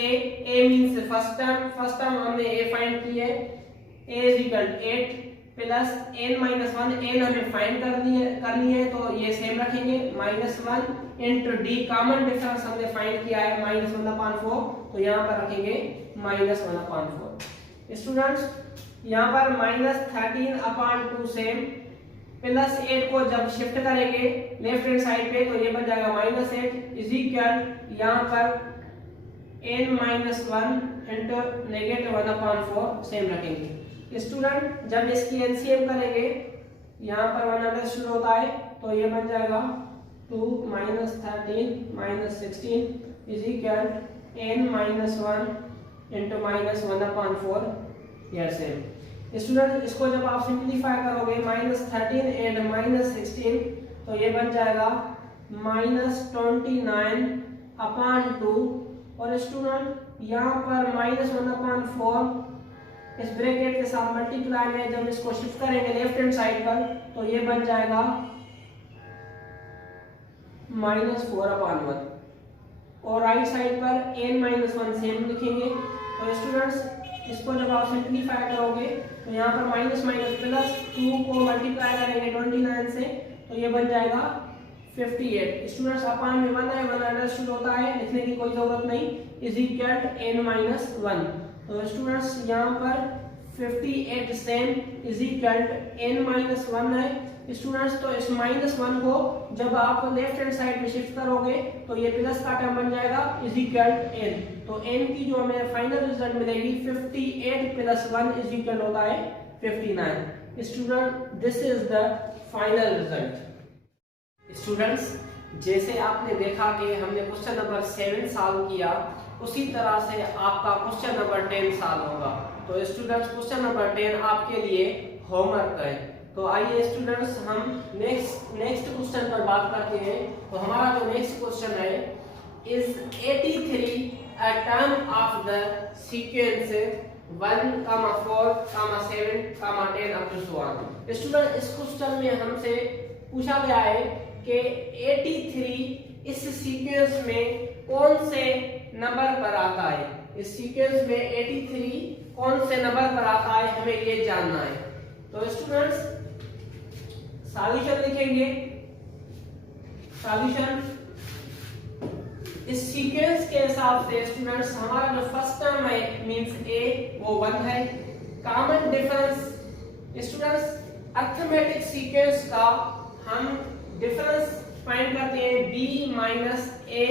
means first term. First term हमने a फाइंड की है, a is equal 8 plus n minus 1 n हमें फाइंड करनी है तो ये सेम रखेंगे -1 into d कॉमन डिफरेंस हमने फाइंड किया है -1/4 तो यहाँ पर रखेंगे -1/4। स्टूडेंट्स यहाँ पर -13/2 सेम प्लस 8 को जब शिफ्ट करेंगे लेफ्ट हैंड साइड पे तो ये बन जाएगा -8 इज इक्वल यहाँ पर n minus 1 into -1/4 सेम रखेंगे। स्टूडेंट जब इसकी एलसीएम करेंगे यहाँ पर 1 अंदर शुरू होता है तो ये बन जाएगा 2 -13 -16 is equal n minus 1 into -1/4 here same. Student इसको जब आप सिंपलीफाई करोगे -13 एंड -16 तो ये बन जाएगा -29/2। और स्टूडेंट यहाँ पर -1/4 इस ब्रैकेट के साथ मल्टीप्लाई में जब इसको शिफ्ट करेंगे लेफ्ट हैंड साइड पर तो ये बन जाएगा -4/1 और राइट साइड पर n minus 1 सेम लिखेंगे। तो स्टूडेंट्स इसको जब आप सिंपलीफाई करोगे तो यहाँ पर माइनस माइनस प्लस 2 को मल्टीप्लाई करेंगे 29 से तो ये बन जाएगा 58। स्टूडेंट्स अपान में 1 है, 1 अंडर शुरू होता है, लिखने की कोई जरूरत नहीं, इज इक्वल n minus 1। तो स्टूडेंट्स यहाँ पर 58 same is equal n minus 1 है। स्टूडेंट्स तो इस -1 को जब आप लेफ्ट हैंड साइड में शिफ्ट करोगे तो ये प्लस का टर्म बन जाएगा इज इक्वल n। तो n की जो हमें फाइनल रिजल्ट मिलेगी 58 प्लस 1 इज इक्वल होता है 59। Student this is the final result. Students जैसे आपने देखा कि हमने क्वेश्चन नंबर 7 सॉल्व किया उसी तरह से आपका क्वेश्चन नंबर 10 सॉल्व होगा। तो स्टूडेंट्स क्वेश्चन नंबर 10 आपके लिए होमवर्क है। तो आइए स्टूडेंट्स हम नेक्स्ट क्वेश्चन पर बात करते हैं। तो हमारा जो नेक्स्ट क्वेश्चन है is 83 a term of the sequence 1, 4, 7, 10 up to so on। Student इस क्वेश्चन में हमसे पूछा गया है कि 83 इस सीक्वेंस में कौन से नंबर पर आता है। इस सीक्वेंस में 83 कौन से नंबर पर आता है हमें ये जानना है। तो स्टूडेंट्स सॉल्यूशन लिखेंगे। सॉल्यूशन इस सीक्वेंस के हिसाब से स्टूडेंट्स हमारा जो फर्स्ट टर्म है मींस ए वो 1 है। Common difference students arithmetic sequence का हम डिफरेंस फाइंड करते हैं b minus A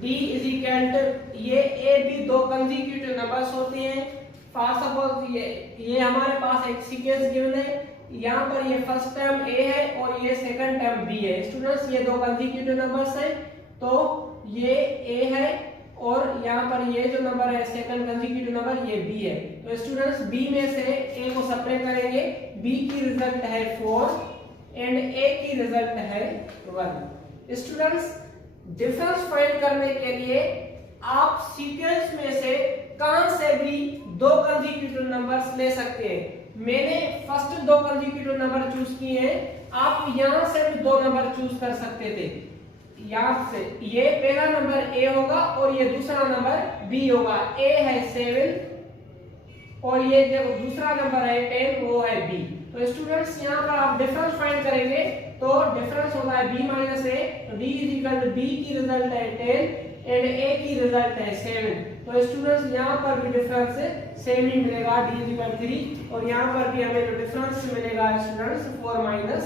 D is equal to ये ए बी दो कंसेक्यूटिव नंबर्स होते हैं। फॉर सपोज ये हमारे पास एक सीक्वेंस गिवन है, यहाँ पर ये फर्स्ट टर्म ए है और ये सेकंड टर्म बी है। स्टूडेंट्स ये दो कंसेक्यूटिव नंबर्स हैं, तो ये ए है और यहाँ पर ये जो नंबर है सेकंड कंसेक्यूटिव नंबर ये बी है। तो स्टूडेंट्स बी में से ए को सेपरेट करेंगे, बी की रिजल्ट है 4 एंड ए की रिजल्ट है 1। स्टूडेंट्स डिफरेंस फाइंड करने के लिए आप सीक्वेंस में से कहां से भी दो कंसेक्यूटिव नंबर्स ले सकते हैं। मैंने फर्स्ट दो कंसेक्यूटिव नंबर चूज किए हैं, आप यहां से भी दो नंबर चूज कर सकते थे। यहां से ये पहला नंबर ए होगा और ये दूसरा नंबर बी होगा। ए है 7 और ये जो दूसरा नंबर है 10 वो है बी। तो स्टूडेंट्स यहाँ पर आप डिफरेंस फाइंड करेंगे तो डिफरेंस होगा है b minus A, D is equal to b की रिजल्ट है 10 एंड a की रिजल्ट है 7। तो स्टूडेंट्स यहाँ पर भी डिफरेंस सेम ही मिलेगा, d इज इक्वल 3 और यहाँ पर भी हमें जो डिफरेंस मिलेगा स्टूडेंट्स 4 माइनस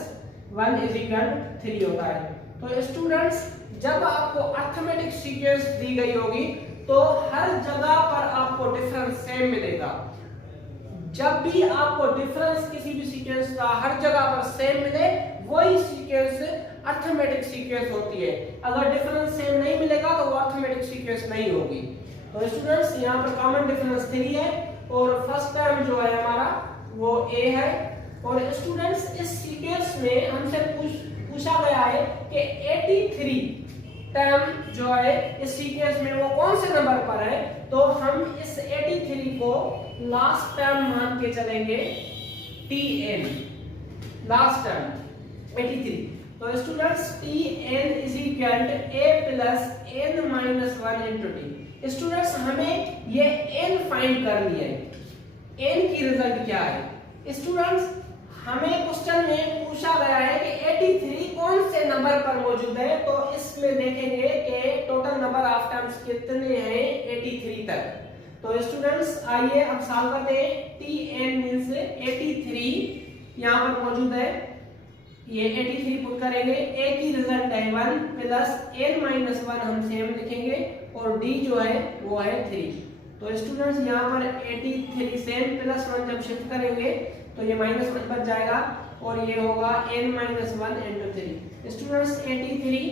1 इज इक्वल 3 होता है। तो स्टूडेंट्स जब आपको अरिथमेटिक सीक्वेंस दी गई होगी तो हर जगह पर आपको डिफरेंस सेम मिलेगा। जब भी आपको डिफरेंस किसी भी सीक्वेंस का हर जगह पर सेम मिले वही सीक्वेंस अरिथमेटिक सीक्वेंस होती है। अगर डिफरेंस सेम नहीं मिलेगा तो वो अरिथमेटिक सीक्वेंस नहीं होगी। तो स्टूडेंट्स यहाँ पर कॉमन डिफरेंस 3 है और फर्स्ट टर्म जो है हमारा वो a है। और स्टूडेंट्स इस सीक्वेंस में हमसे पूछा गया है कि 83 टर्म जो है इस सीक्वेंस में वो कौन से नंबर पर है। तो हम इस 83 को लास्ट टर्म मान के चलेंगे tn, लास्ट टर्म 83। तो students tn is equal to a plus n minus 1 into t। Students हमें ये n फाइंड करनी है, n की रिजल्ट क्या है। स्टूडेंट्स हमें क्वेश्चन में पूछा गया है कि 83 कौन से नंबर पर मौजूद है। तो इसमें देखेंगे कि टोटल नंबर ऑफ टर्म्स कितने हैं 83 तक। तो स्टूडेंट्स आइए अब सॉल्व करते हैं। tn मींस 83 यहाँ पर मौजूद है, ये 83 पुट करेंगे, a की रिजल्ट है 1 प्लस n माइनस 1 हम सेम लिखेंगे और d जो है वो है 3। तो स्टूडेंट्स यहाँ पर 83 सेम प्लस 1 जब शिफ्ट करेंगे तो ये माइनस 1 बच जाएगा और ये होगा n minus 1 into 3। Students 83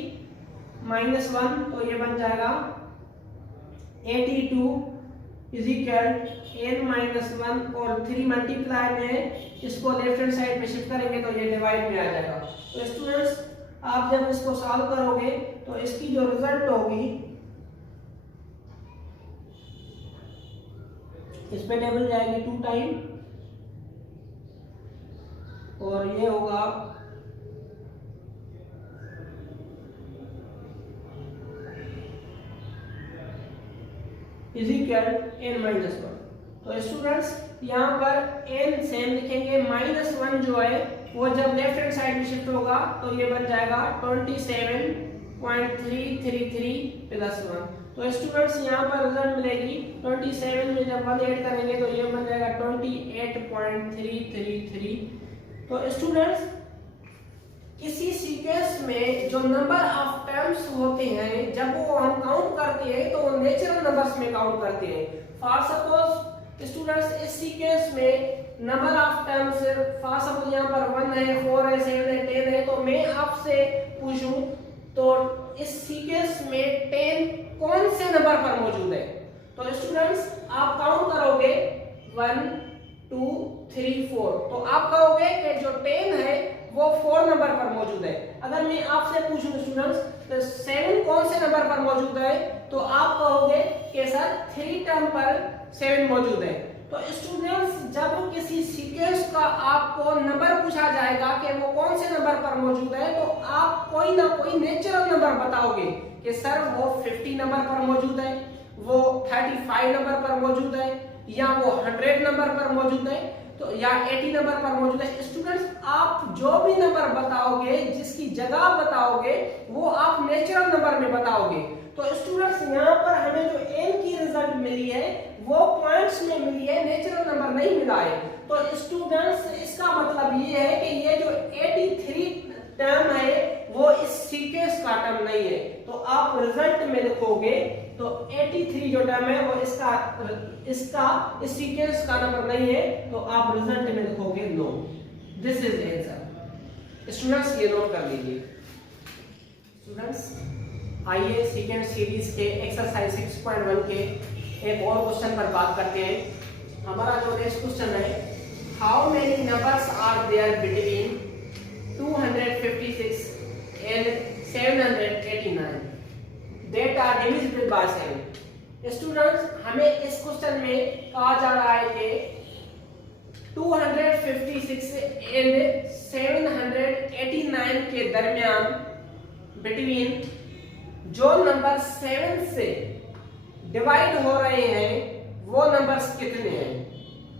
minus 1 तो ये बन जाएगा 82 इज इक्वल n माइनस 1 और 3 मल्टीप्लाई में इसको लेफ्ट हैंड साइड में शिफ्ट करेंगे तो ये डिवाइड में आ जाएगा। तो स्टूडेंट्स आप जब इसको सॉल्व करोगे तो इसकी जो रिजल्ट होगी इस पे टेबल जाएगी 2 टाइम और ये होगा इज इक्वल n माइनस 1। तो स्टूडेंट्स यहाँ पर n सेम लिखेंगे, माइनस 1 जो है वो जब लेफ्ट हैंड साइड में शिफ्ट होगा तो ये बन जाएगा 27.333 प्लस 1। तो स्टूडेंट्स यहाँ पर रिजल्ट मिलेगी 27 में जब 1 ऐड करेंगे तो ये बन जाएगा 28.333। तो स्टूडेंट्स किसी सीक्वेंस में जो नंबर ऑफ टर्म्स होते हैं जब वो हम काउंट करते हैं तो वो नेचुरल नंबर्स में काउंट करते हैं। फॉर सपोज स्टूडेंट्स इस सीक्वेंस में number of terms for suppose यहाँ पर 1 है, 4 है, 7 है, 10 है। तो मैं आपसे पूछूं तो इस सीक्वेंस में 10 कौन से नंबर पर मौजूद है। तो स्टूडेंट्स आप काउंट करोगे 1 2 3 4 तो आप कहोगे कि जो 10 है वो 4 नंबर पर मौजूद है। अगर मैं आपसे पूछूं स्टूडेंट्स तो 7 कौन से नंबर पर मौजूद है तो आप कहोगे कि सर 3 टर्म पर 7 मौजूद है। तो स्टूडेंट्स जब किसी सीक्वेंस का आपको नंबर पूछा जाएगा कि वो कौन से नंबर पर मौजूद है तो आप कोई ना कोई नेचुरल नंबर बताओगे कि सर वो 50 नंबर पर मौजूद है, वो 35 नंबर पर मौजूद है, या वो 100 नंबर पर मौजूद है, तो या 80 नंबर पर मौजूद है। स्टूडेंट्स आप जो भी नंबर बताओगे, जिसकी जगह बताओगे वो आप नेचुरल नंबर में बताओगे। तो स्टूडेंट्स यहाँ पर हमें जो n की रिजल्ट मिली है वो पॉइंट्स में मिली है, नेचुरल नंबर नहीं मिला है। तो स्टूडेंट्स इसका मतलब ये है कि ये जो 83 टर्म है वो इस सीक्वेंस का टर्म नहीं है। तो आप रिजल्ट में लिखोगे तो 83 जो टर्म है वो इसका इस सीक्वेंस का नंबर नहीं है, तो आप रिजल्ट में लिखोगे no. This is answer. Students ये नोट कर लीजिए। स्टूडेंट्स आइए सेकेंड सीरीज के एक्सरसाइज 6.1 के एक और क्वेश्चन पर बात करते हैं। हमारा जो नेक्स्ट क्वेश्चन है, how many numbers are there between 256 and 789 that are divisible by 7। स्टूडेंट्स हमें इस क्वेश्चन में कहा जा रहा है कि 256 and 789 के दरमियान बिटवीन जो नंबर 7 से डिवाइड हो रहे हैं वो नंबर्स कितने हैं।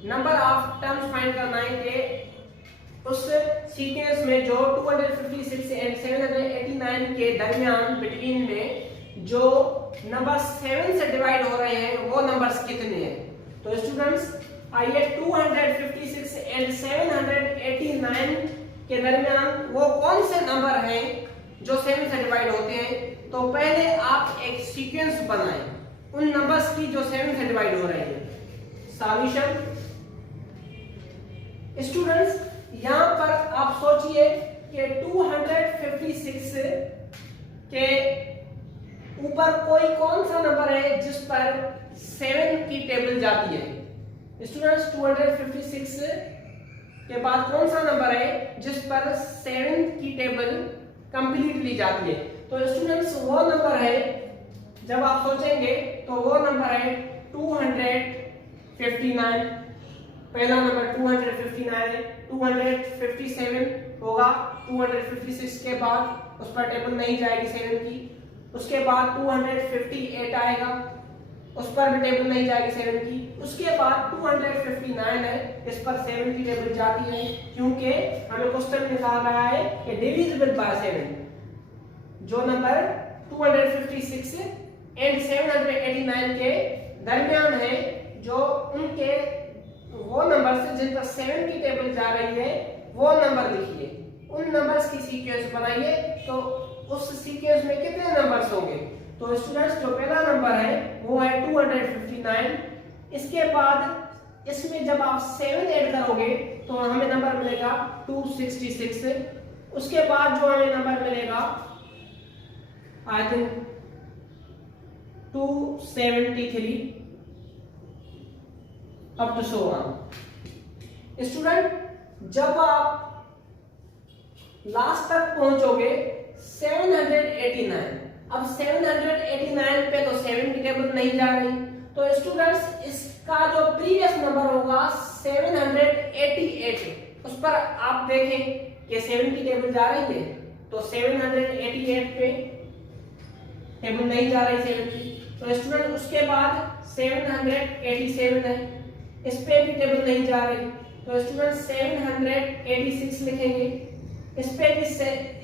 नंबर ऑफ टर्म्स फाइंड करना है कि उस सीक्वेंस में जो 256 एंड 789 के दरमियान बिटवीन में जो नंबर 7 से डिवाइड हो रहे हैं वो नंबर्स कितने हैं। तो स्टूडेंट्स आइए 256 एंड 789 के दरमियान वो कौन से नंबर हैं जो 7 से डिवाइड होते हैं। तो पहले आप एक सीक्वेंस बनाएं उन नंबर्स की जो 7 से डिवाइड हो रहे हैं। सॉल्यूशन स्टूडेंट्स यहां पर आप सोचिए कि 256 के ऊपर कोई कौन सा नंबर है जिस पर 7 की टेबल जाती है। स्टूडेंट्स 256 के बाद कौन सा नंबर है जिस पर 7 की टेबल कंप्लीटली जाती है। तो स्टूडेंट्स वो नंबर है, जब आप सोचेंगे तो वो नंबर है 259। पहला नंबर 259 है। 257 होगा 256 के बाद, उस पर टेबल नहीं जाएगी 7 की। उसके बाद 258 आएगा, उस पर भी टेबल नहीं जाएगी 7 की। उसके बाद 259 है, इस पर 7 की टेबल जाती है, क्योंकि हमें क्वेश्चन में कहा गया है कि डिविजिबल बाय 7। जो नंबर 256 एंड 789 के दरमियान है, जो उनके वो नंबर से जिन पर 7 की टेबल जा रही है वो नंबर लिखिए, उन नंबर्स की सीक्वेंस बनाइए। तो उस सीक्वेंस में कितने नंबर्स होंगे। तो स्टूडेंट्स जो पहला नंबर है वो है 259। इसके बाद इसमें जब आप 7 ऐड करोगे तो हमें नंबर मिलेगा 266। उसके बाद जो हमें नंबर मिलेगा I think 273 up to so on. Student जब आप लास्ट तक पहुंचोगे 789, अब 789 पे तो 7 की टेबल नहीं जा रही, तो स्टूडेंट्स इसका जो प्रीवियस नंबर होगा 788, उस पर आप देखें कि 7 की टेबल जा रही है। तो 788 पे टेबल नहीं जा रही 7 की। तो स्टूडेंट उसके बाद 787 है, इस पे भी टेबल नहीं जा रही। तो स्टूडेंट 786 लिखेंगे, इस पे भी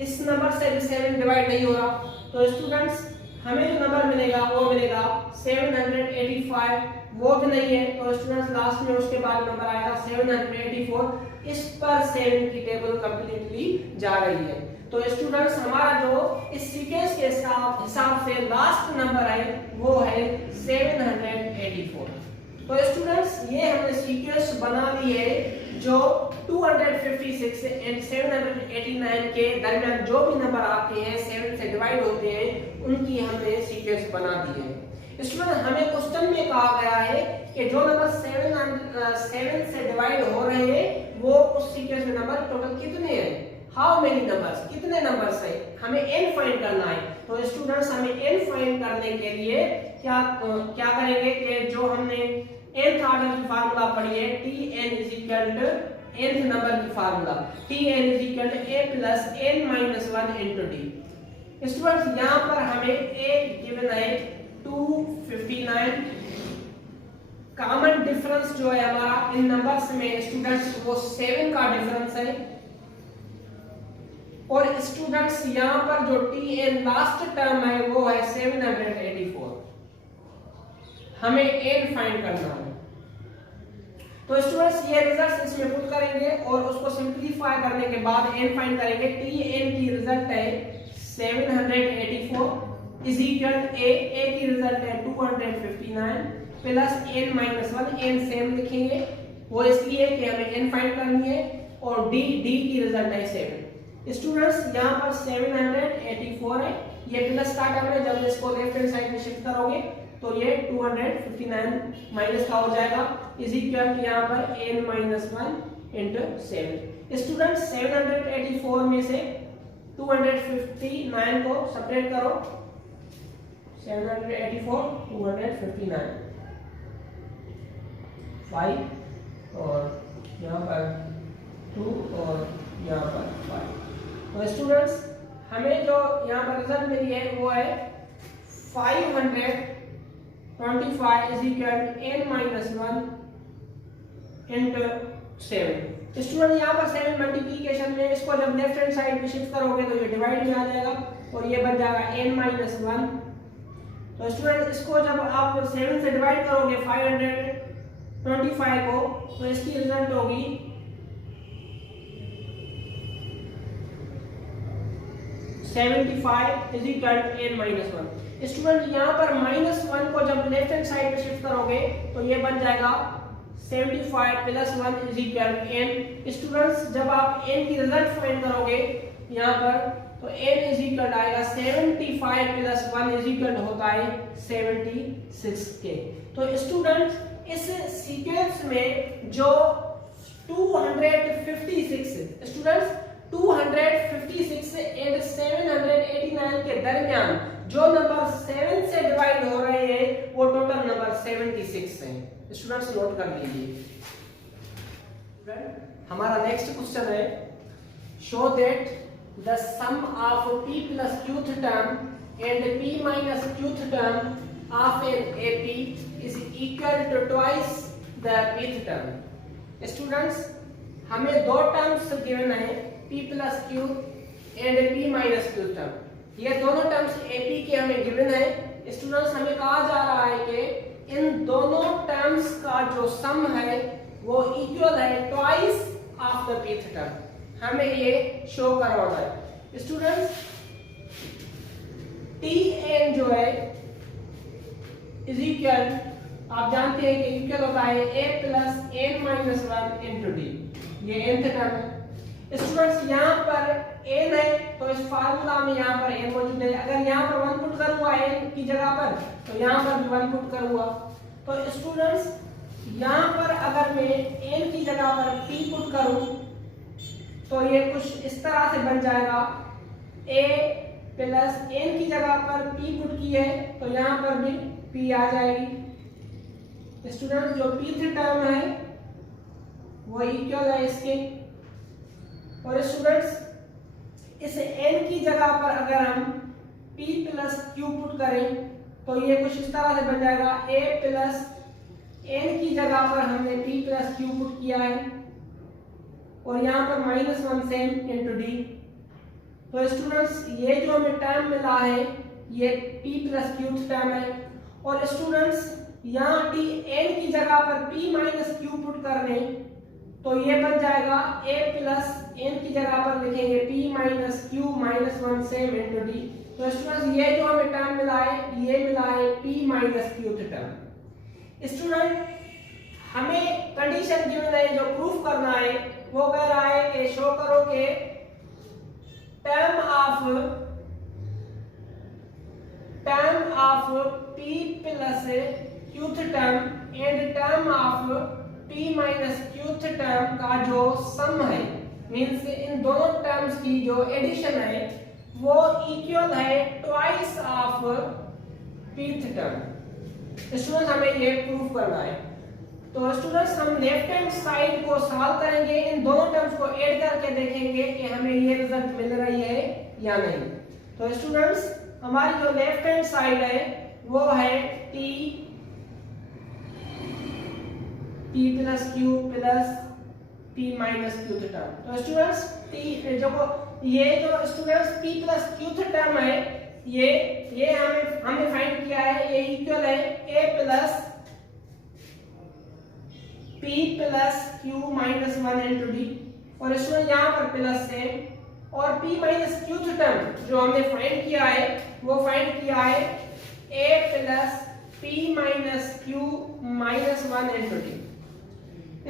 इस नंबर से भी 7 डिवाइड नहीं हो रहा। तो स्टूडेंट्स हमें जो नंबर मिलेगा वो मिलेगा 785, वो भी नहीं है। तो स्टूडेंट्स लास्ट में उसके बाद नंबर आएगा 784, इस पर 7 की टेबल कंप्लीटली जा रही है। तो स्टूडेंट्स हमारा जो इस सीक्वेंस के हिसाब से लास्ट नंबर है वो है 784। तो स्टूडेंट्स ये हमने सीक्वेंस बना ली है जो 256 एंड 789 के दरमियान जो भी नंबर आते हैं 7 से डिवाइड होते हैं उनकी हमने सीक्वेंस बना दी है। स्टूडेंट हमें क्वेश्चन में कहा गया है कि जो नंबर 7 से डिवाइड हो रहे हैं वो उस सीक्वेंस में नंबर टोटल कितने हैं। हाउ मेनी नंबर्स, कितने नंबर्स है, हमें n फाइंड करना है। तो स्टूडेंट्स हमें n फाइंड करने के लिए क्या करेंगे कि जो हमने nth ऑर्डर की फार्मूला पढ़ी है Tn is equal to nth number की formula Tn is equal to a plus n minus 1 into d। Students यहां पर हमें a गिवन है 259। कॉमन डिफरेंस जो है हमारा इन नंबर्स में स्टूडेंट्स वो 7 का डिफरेंस है। और स्टूडेंट्स यहाँ पर जो टी एन लास्ट टर्म है वो है 784। हमें एन फाइंड करना है। तो स्टूडेंट्स ये रिजल्ट्स इसमें पुट करेंगे और उसको सिंपलीफाई करने के बाद एन फाइंड करेंगे। टी एन की रिजल्ट है 784 इज इक्वल ए की रिजल्ट है 259 plus N minus 1। N same लिखेंगे, वो इसलिए कि हमें एन फाइंड करनी है, और डी की रिजल्ट है 7। स्टूडेंट्स यहाँ पर 784 है, ये प्लस का टर्म है, जब इसको लेफ्ट हैंड साइड में शिफ्ट करोगे तो ये 259 माइनस का हो जाएगा इज इक्वल यहाँ पर n माइनस 1 इंटू 7। स्टूडेंट्स 784 में से 259 को सेपरेट करो, 784 259 5 और यहाँ पर 2 और यहाँ पर 5। तो स्टूडेंट्स हमें जो यहाँ पर रिजल्ट मिली है वो है 525 is equal to n minus 1 into 7। Student यहाँ पर 7 मल्टीप्लिकेशन में इसको जब लेफ्ट हैंड साइड में शिफ्ट करोगे तो ये डिवाइड में आ जाएगा और ये बन जाएगा n minus 1। तो स्टूडेंट इसको जब आप 7 से डिवाइड करोगे 525 को तो इसकी रिजल्ट होगी 75 is equal to n minus 1। Student यहाँ पर -1 को जब लेफ्ट हैंड साइड में शिफ्ट करोगे तो ये बन जाएगा 75 plus 1 is equal to n। Students जब आप n की रिजल्ट फाइंड करोगे यहाँ पर तो n इज इक्वल आएगा 75 प्लस 1 इज इक्वल होता है 76 के। तो स्टूडेंट्स इस सीक्वेंस में जो 256 स्टूडेंट्स 256 एंड 789 के दरमियान जो नंबर 7 से डिवाइड हो रहे हैं वो टोटल नंबर 76 हैं। स्टूडेंट्स नोट कर लीजिए। हमारा नेक्स्ट क्वेश्चन है show that the sum of p plus qth term and p minus qth term of an AP is equal to twice the pth term. Students हमें दो terms given है p plus q and p minus q term. ये दोनों terms AP के हमें given है। Students हमें कहा जा रहा है कि इन दोनों टर्म्स का जो सम है वो इक्वल है twice of the pth term. हमें ये शो करवाना है। स्टूडेंट्स Tn जो है इज इक्वल, आप जानते हैं कि इक्वल होता है a plus n minus 1 into D, ये nth टर्म है। स्टूडेंट्स यहाँ पर n है तो इस फार्मूला में यहाँ पर n मौजूद है। अगर यहाँ पर 1 पुट करूंगा n की जगह पर तो यहाँ पर भी 1 पुट करूंगा। तो स्टूडेंट्स यहाँ पर अगर मैं n की जगह पर p पुट करूं तो ये कुछ इस तरह से बन जाएगा a प्लस n की जगह पर p पुट की है तो यहाँ पर भी p आ जाएगी। स्टूडेंट्स जो pth टर्म है वो इक्वल है इसके। और स्टूडेंट्स इस n की जगह पर अगर हम p प्लस q पुट करें तो ये कुछ इस तरह से बन जाएगा a प्लस n की जगह पर हमने p प्लस q पुट किया है और यहाँ पर -1 सेम इंटू डी। तो स्टूडेंट्स ये जो हमें टर्म मिला है ये p प्लस q टर्म है। और स्टूडेंट्स यहाँ t n की जगह पर p माइनस q पुट करने तो ये बन जाएगा a प्लस n की जगह पर लिखेंगे p minus q minus 1 same into डी। तो स्टूडेंट्स ये जो हमें टर्म मिला है ये मिला है p minus q term. Student हमें कंडीशन गिवन है, जो प्रूफ करना है वो कह रहा है कि शो करो कि term of p plus qth term and term of p minus qth term का जो सम है, मींस इन दोनों टर्म्स की जो एडिशन है वो इक्वल है twice of pth term. Students हमें ये प्रूफ करना है। तो स्टूडेंट्स हम लेफ्ट हैंड साइड को सॉल्व करेंगे, इन दोनों टर्म्स को ऐड करके देखेंगे कि हमें ये रिजल्ट मिल रही है या नहीं। तो स्टूडेंट्स हमारी जो लेफ्ट हैंड साइड है वो है p plus q plus p minus q term. तो स्टूडेंट्स t जो ये जो students p plus qth term है ये हमने फाइंड किया है, ये इक्वल है a plus p plus q minus 1 into D, और इसमें यहाँ पर प्लस है, और p माइनस क्यूथ टर्म जो हमने फाइंड किया है वो फाइंड किया है a plus p minus q minus 1 into D.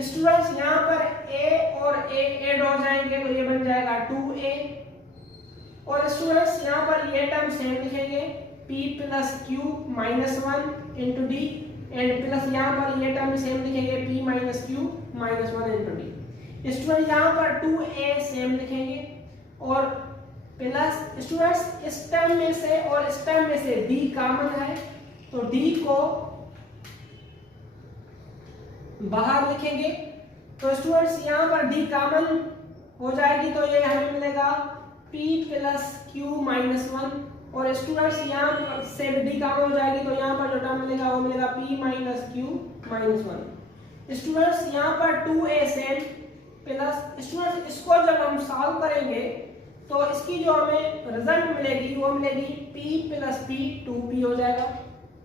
Students यहाँ पर a और a ऐड हो जाएंगे तो ये बन जाएगा 2a, और स्टूडेंट्स यहाँ पर ये टर्म सेम लिखेंगे p plus q minus 1 into D, and plus यहाँ पर ये टर्म सेम लिखेंगे p minus q minus 1 into D. Student यहाँ पर 2a सेम लिखेंगे, और प्लस स्टूडेंट्स इस टर्म में से और इस टर्म में से d कॉमन है तो d को बाहर लिखेंगे, तो स्टूडेंट्स यहाँ पर d कॉमन हो जाएगी तो ये हमें मिलेगा p प्लस q माइनस 1, और स्टूडेंट्स यहाँ पर से d कॉमन हो जाएगी तो यहाँ पर जो टर्म मिलेगा वो मिलेगा p minus q minus 1। Students यहाँ पर 2a सेम प्लस स्टूडेंट्स इसको जब हम सॉल्व करेंगे तो इसकी जो हमें रिजल्ट मिलेगी वो मिलेगी p प्लस p 2p हो जाएगा,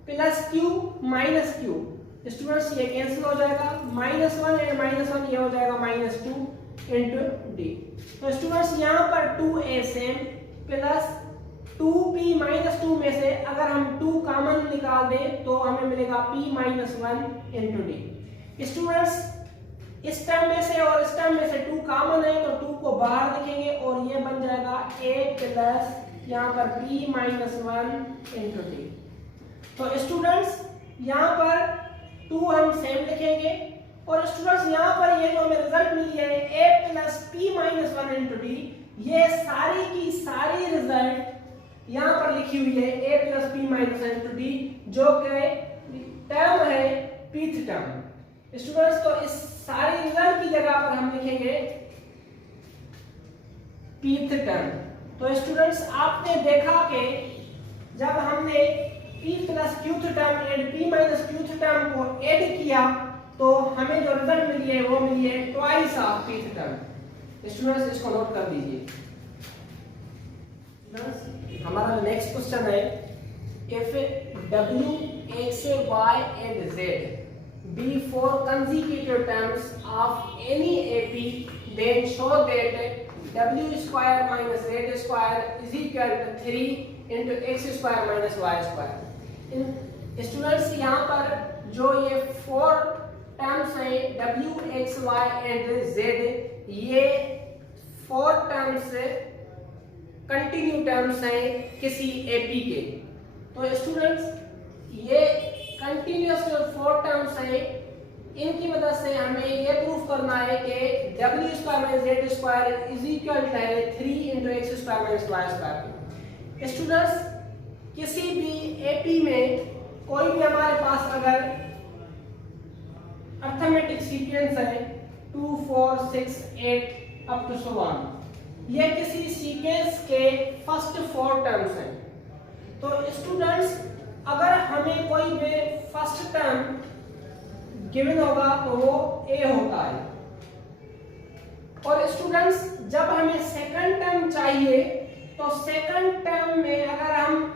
plus q minus q, students ये कैंसिल हो जाएगा, माइनस 1 एंड माइनस 1 ये हो जाएगा माइनस 2 इंटू डी। तो स्टूडेंट्स यहाँ पर 2a same plus 2p minus 2 में से अगर हम 2 कॉमन निकाल दें तो हमें मिलेगा p minus 1 into D. Students इस टर्म में से और इस टर्म में से 2 कॉमन है तो 2 को बाहर लिखेंगे और ये बन जाएगा a प्लस यहाँ पर p माइनस 1 इंटू डी। तो स्टूडेंट्स यहाँ पर 2 हम सेम लिखेंगे, और स्टूडेंट्स यहाँ पर ये जो हमें रिजल्ट मिली है a plus p minus 1 into D, ये सारी की सारी रिजल्ट यहाँ पर लिखी हुई है a plus p minus 1 into D, जो कि टर्म है pth टर्म। स्टूडेंट्स तो इस सारी रिजल्ट की जगह पर हम लिखेंगे pth टर्म। तो स्टूडेंट्स आपने देखा कि जब हमने p plus qth term and p minus qth term को ऐड किया तो हमें जो रिजल्ट मिली है वो मिली है twice of pth term. Students इसको नोट कर दीजिए। हमारा नेक्स्ट क्वेश्चन है, if w x y and z be four consecutive terms of any AP, then show that w square minus z square is equal to 3 into x square minus y square। Students यहाँ पर जो ये 4 terms हैं w x y and z, ये 4 terms continue terms हैं किसी AP के। तो स्टूडेंट्स ये कंटिन्यूअस जो 4 टर्म्स हैं इनकी मदद से हमें ये प्रूफ करना है कि w square minus z square is equal to 3 into x square minus y square. Students किसी भी AP में कोई भी हमारे पास अगर अर्थमेटिक सीक्वेंस है 2 4 6 8 अप टू सो ऑन, ये किसी सीक्वेंस के फर्स्ट 4 टर्म्स हैं। तो स्टूडेंट्स अगर हमें कोई भी फर्स्ट टर्म गिवन होगा तो वो a होता है, और स्टूडेंट्स जब हमें सेकंड टर्म चाहिए तो सेकंड टर्म में अगर हम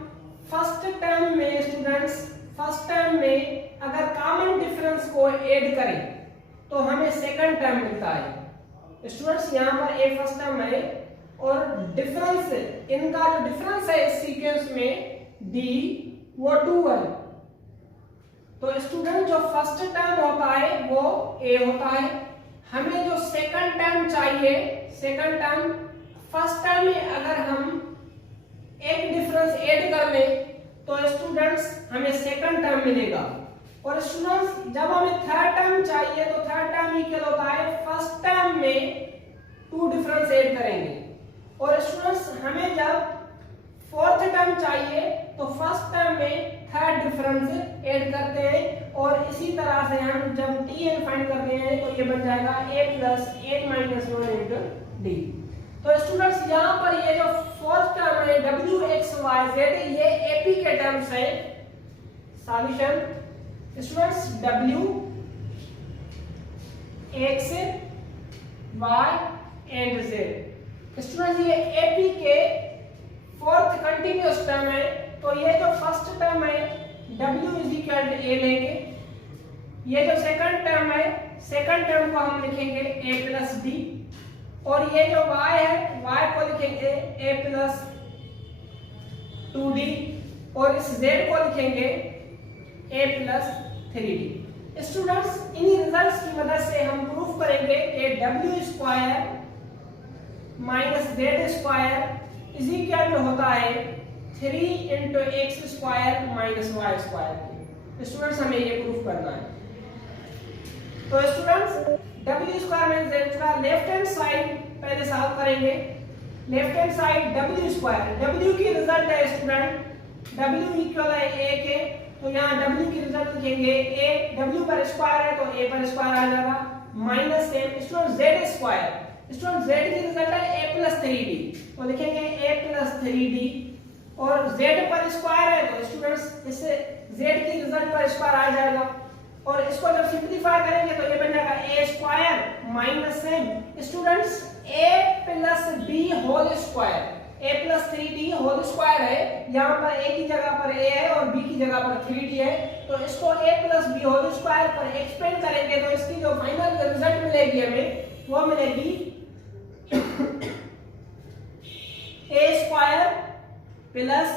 फर्स्ट टर्म में स्टूडेंट्स फर्स्ट टर्म में अगर कॉमन डिफरेंस को ऐड करें तो हमें सेकंड टर्म मिलता है। स्टूडेंट्स यहाँ पर a फर्स्ट टर्म है और डिफरेंस इनका जो डिफरेंस है इस सीक्वेंस में d वो 2 है। तो स्टूडेंट जो फर्स्ट टर्म होता है वो a होता है, हमें जो सेकंड टर्म चाहिए सेकंड टर्म फर्स्ट टर्म में अगर हम एक डिफरेंस ऐड कर ले तो स्टूडेंट्स हमें सेकंड टर्म मिलेगा, और स्टूडेंट्स जब हमें थर्ड टर्म चाहिए तो थर्ड टर्म इक्वल होता है फर्स्ट टर्म में 2 डिफरेंस ऐड करेंगे, और स्टूडेंट्स हमें जब फोर्थ टर्म चाहिए तो फर्स्ट टर्म में थर्ड डिफरेंस ऐड करते हैं, और इसी तरह से हम जब tn फाइंड करते हैं तो ये बन जाएगा a प्लस 8 माइनस 1 इंटू डी। तो स्टूडेंट्स यहाँ पर ये जो फर्स्ट टर्म है w x y z ये AP के टर्म्स है। Solution students w x y and z, students ये एपी के फोर्थ कंटिन्यूअस टर्म है, तो ये जो फर्स्ट टर्म है w is equal to a लेंगे, ये जो सेकंड टर्म है सेकंड टर्म को हम लिखेंगे a प्लस d, और ये जो y है y को लिखेंगे a प्लस 2d, और इस z को लिखेंगे a प्लस 3d। स्टूडेंट्स इन्हीं रिजल्ट्स की मदद से हम प्रूफ करेंगे कि w square minus z square is equal to होता है 3 into x square minus y square. Students हमें ये प्रूफ करना है। तो students w square minus z square left hand side पहले सॉल्व करेंगे। Left hand side w square, w की रिजल्ट है स्टूडेंट w इक्वल है a के, तो यहाँ w की रिजल्ट लिखेंगे a, w पर स्क्वायर है तो a पर स्क्वायर आ जाएगा, minus same student z square, student z की रिजल्ट है a प्लस 3d, तो लिखेंगे a प्लस 3d, और z पर स्क्वायर है तो स्टूडेंट्स इससे z की रिजल्ट पर स्क्वायर आ जाएगा, और इसको जब सिंपलीफाई करेंगे तो ये बन जाएगा a square minus same students a plus b whole square, a plus 3d whole square है, यहाँ पर a की जगह पर a है और b की जगह पर 3d है, तो इसको a plus b whole square पर एक्सपेंड करेंगे तो इसकी जो फाइनल रिजल्ट मिलेगी हमें वो मिलेगी a square plus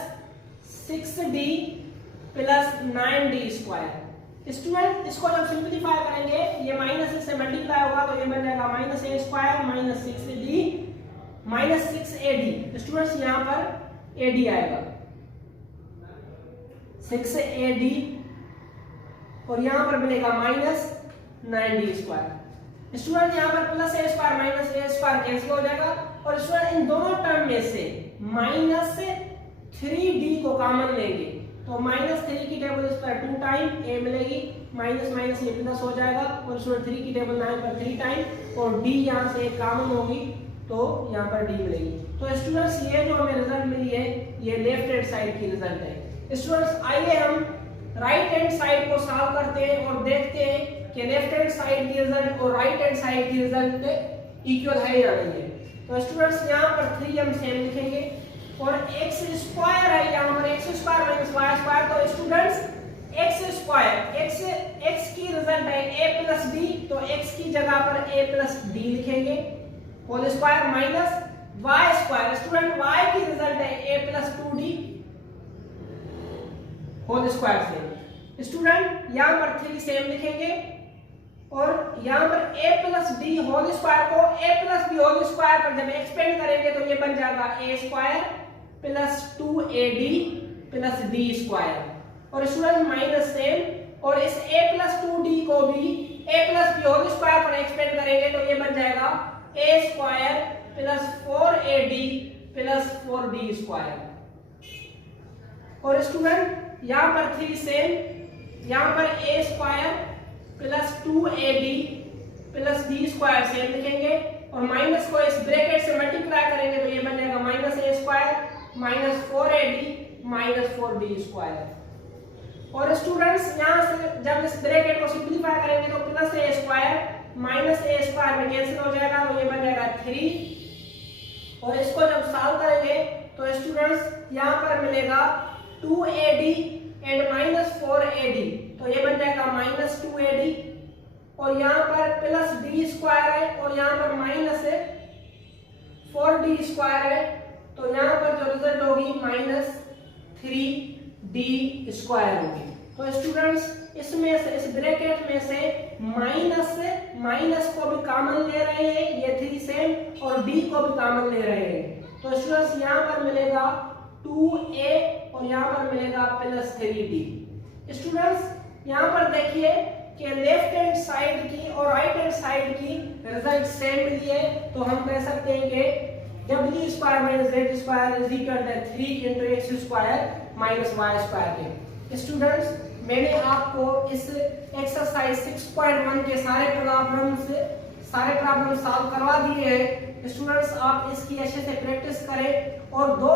6d plus 9d square. Student इसको जब सिंपलीफाई करेंगे ये माइनस से मल्टीप्लाई होगा तो ये बन जाएगा minus a square minus 6d minus 6ad। Students यहाँ पर ad आएगा 6ad, और यहाँ पर मिलेगा माइनस 9d स्क्वायर। स्टूडेंट यहाँ पर plus a square minus a square cancel हो जाएगा, और स्टूडेंट इन दोनों टर्म में से माइनस 3d को कॉमन लेंगे तो माइनस 3 की टेबल इस पर 2 टाइम a मिलेगी, माइनस माइनस ये प्लस हो जाएगा, और स्टूडेंट 3 की टेबल 9 पर 3 टाइम, और d यहाँ से कॉमन होगी तो यहाँ पर d मिलेगी। तो स्टूडेंट्स ये जो हमें रिजल्ट मिली है ये लेफ्ट हैंड साइड की रिजल्ट है। स्टूडेंट्स आइए हम राइट हैंड साइड को सॉल्व करते हैं और देखते हैं कि लेफ्ट हैंड साइड की रिजल्ट और राइट हैंड साइड की रिजल्ट इक्वल है या नहीं है। तो स्टूडेंट्स यहाँ पर 3 हम सेम लिखेंगे, और x स्क्वायर है यहाँ पर x square minus y square, तो स्टूडेंट्स x स्क्वायर x की रिजल्ट है a प्लस b, तो x की जगह पर a प्लस d लिखेंगे whole square minus y square, student y की रिजल्ट है a plus 2d whole square से। स्टूडेंट यहाँ पर 3 सेम लिखेंगे, और यहाँ पर a plus d whole square को a plus b whole square पर जब एक्सपेंड करेंगे तो ये बन जाएगा a square plus 2ad plus d square, और स्टूडेंट माइनस सेम, और इस a प्लस 2d को भी a plus b whole square पर एक्सपेंड करेंगे तो ये बन जाएगा a square plus 4ad plus 4d square, और स्टूडेंट यहाँ पर 3 सेम, यहाँ पर a square plus 2ad plus d square same लिखेंगे, और माइनस को इस ब्रैकेट से मल्टीप्लाई करेंगे तो ये बन जाएगा minus a square minus 4ad minus 4d square, और स्टूडेंट्स यहाँ से जब इस ब्रैकेट को सिंपलीफाई करेंगे तो plus a square minus a square में कैंसिल हो जाएगा तो ये बन जाएगा 3, और इसको जब सॉल्व करेंगे तो स्टूडेंट्स यहाँ पर मिलेगा 2ad एंड माइनस 4ad, तो ये बन जाएगा माइनस 2ad, और यहाँ पर प्लस d स्क्वायर है और यहाँ पर माइनस 4d स्क्वायर है, तो यहाँ पर जो रिजल्ट होगी माइनस 3d स्क्वायर होगी। तो स्टूडेंट्स इसमें से इस ब्रैकेट में से माइनस को भी कॉमन ले रहे हैं, ये 3 सेम, और d को भी कॉमन ले रहे हैं, तो स्टूडेंट्स यहाँ पर मिलेगा 2a और यहाँ पर मिलेगा प्लस 3d। स्टूडेंट्स यहाँ पर देखिए कि लेफ्ट हैंड साइड की और राइट हैंड साइड की रिजल्ट सेम मिली है, तो हम कह सकते हैं कि w square minus z square is equal to 3 into x square minus y square के। स्टूडेंट्स मैंने आपको इस एक्सरसाइज 6.1 के सारे प्रॉब्लम सॉल्व करवा दिए हैं। स्टूडेंट्स आप इसकी अच्छे से प्रैक्टिस करें, और दो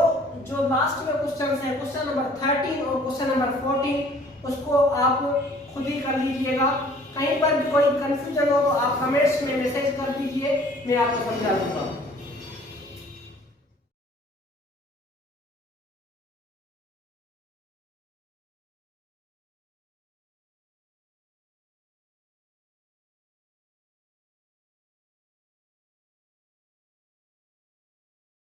जो लास्ट में क्वेश्चन है क्वेश्चन नंबर 13 और क्वेश्चन नंबर 14 उसको आप खुद ही कर लीजिएगा। कहीं पर भी कोई कंफ्यूजन हो तो आप कमेंट्स में मैसेज कर दीजिए, मैं आपको समझा दूंगा।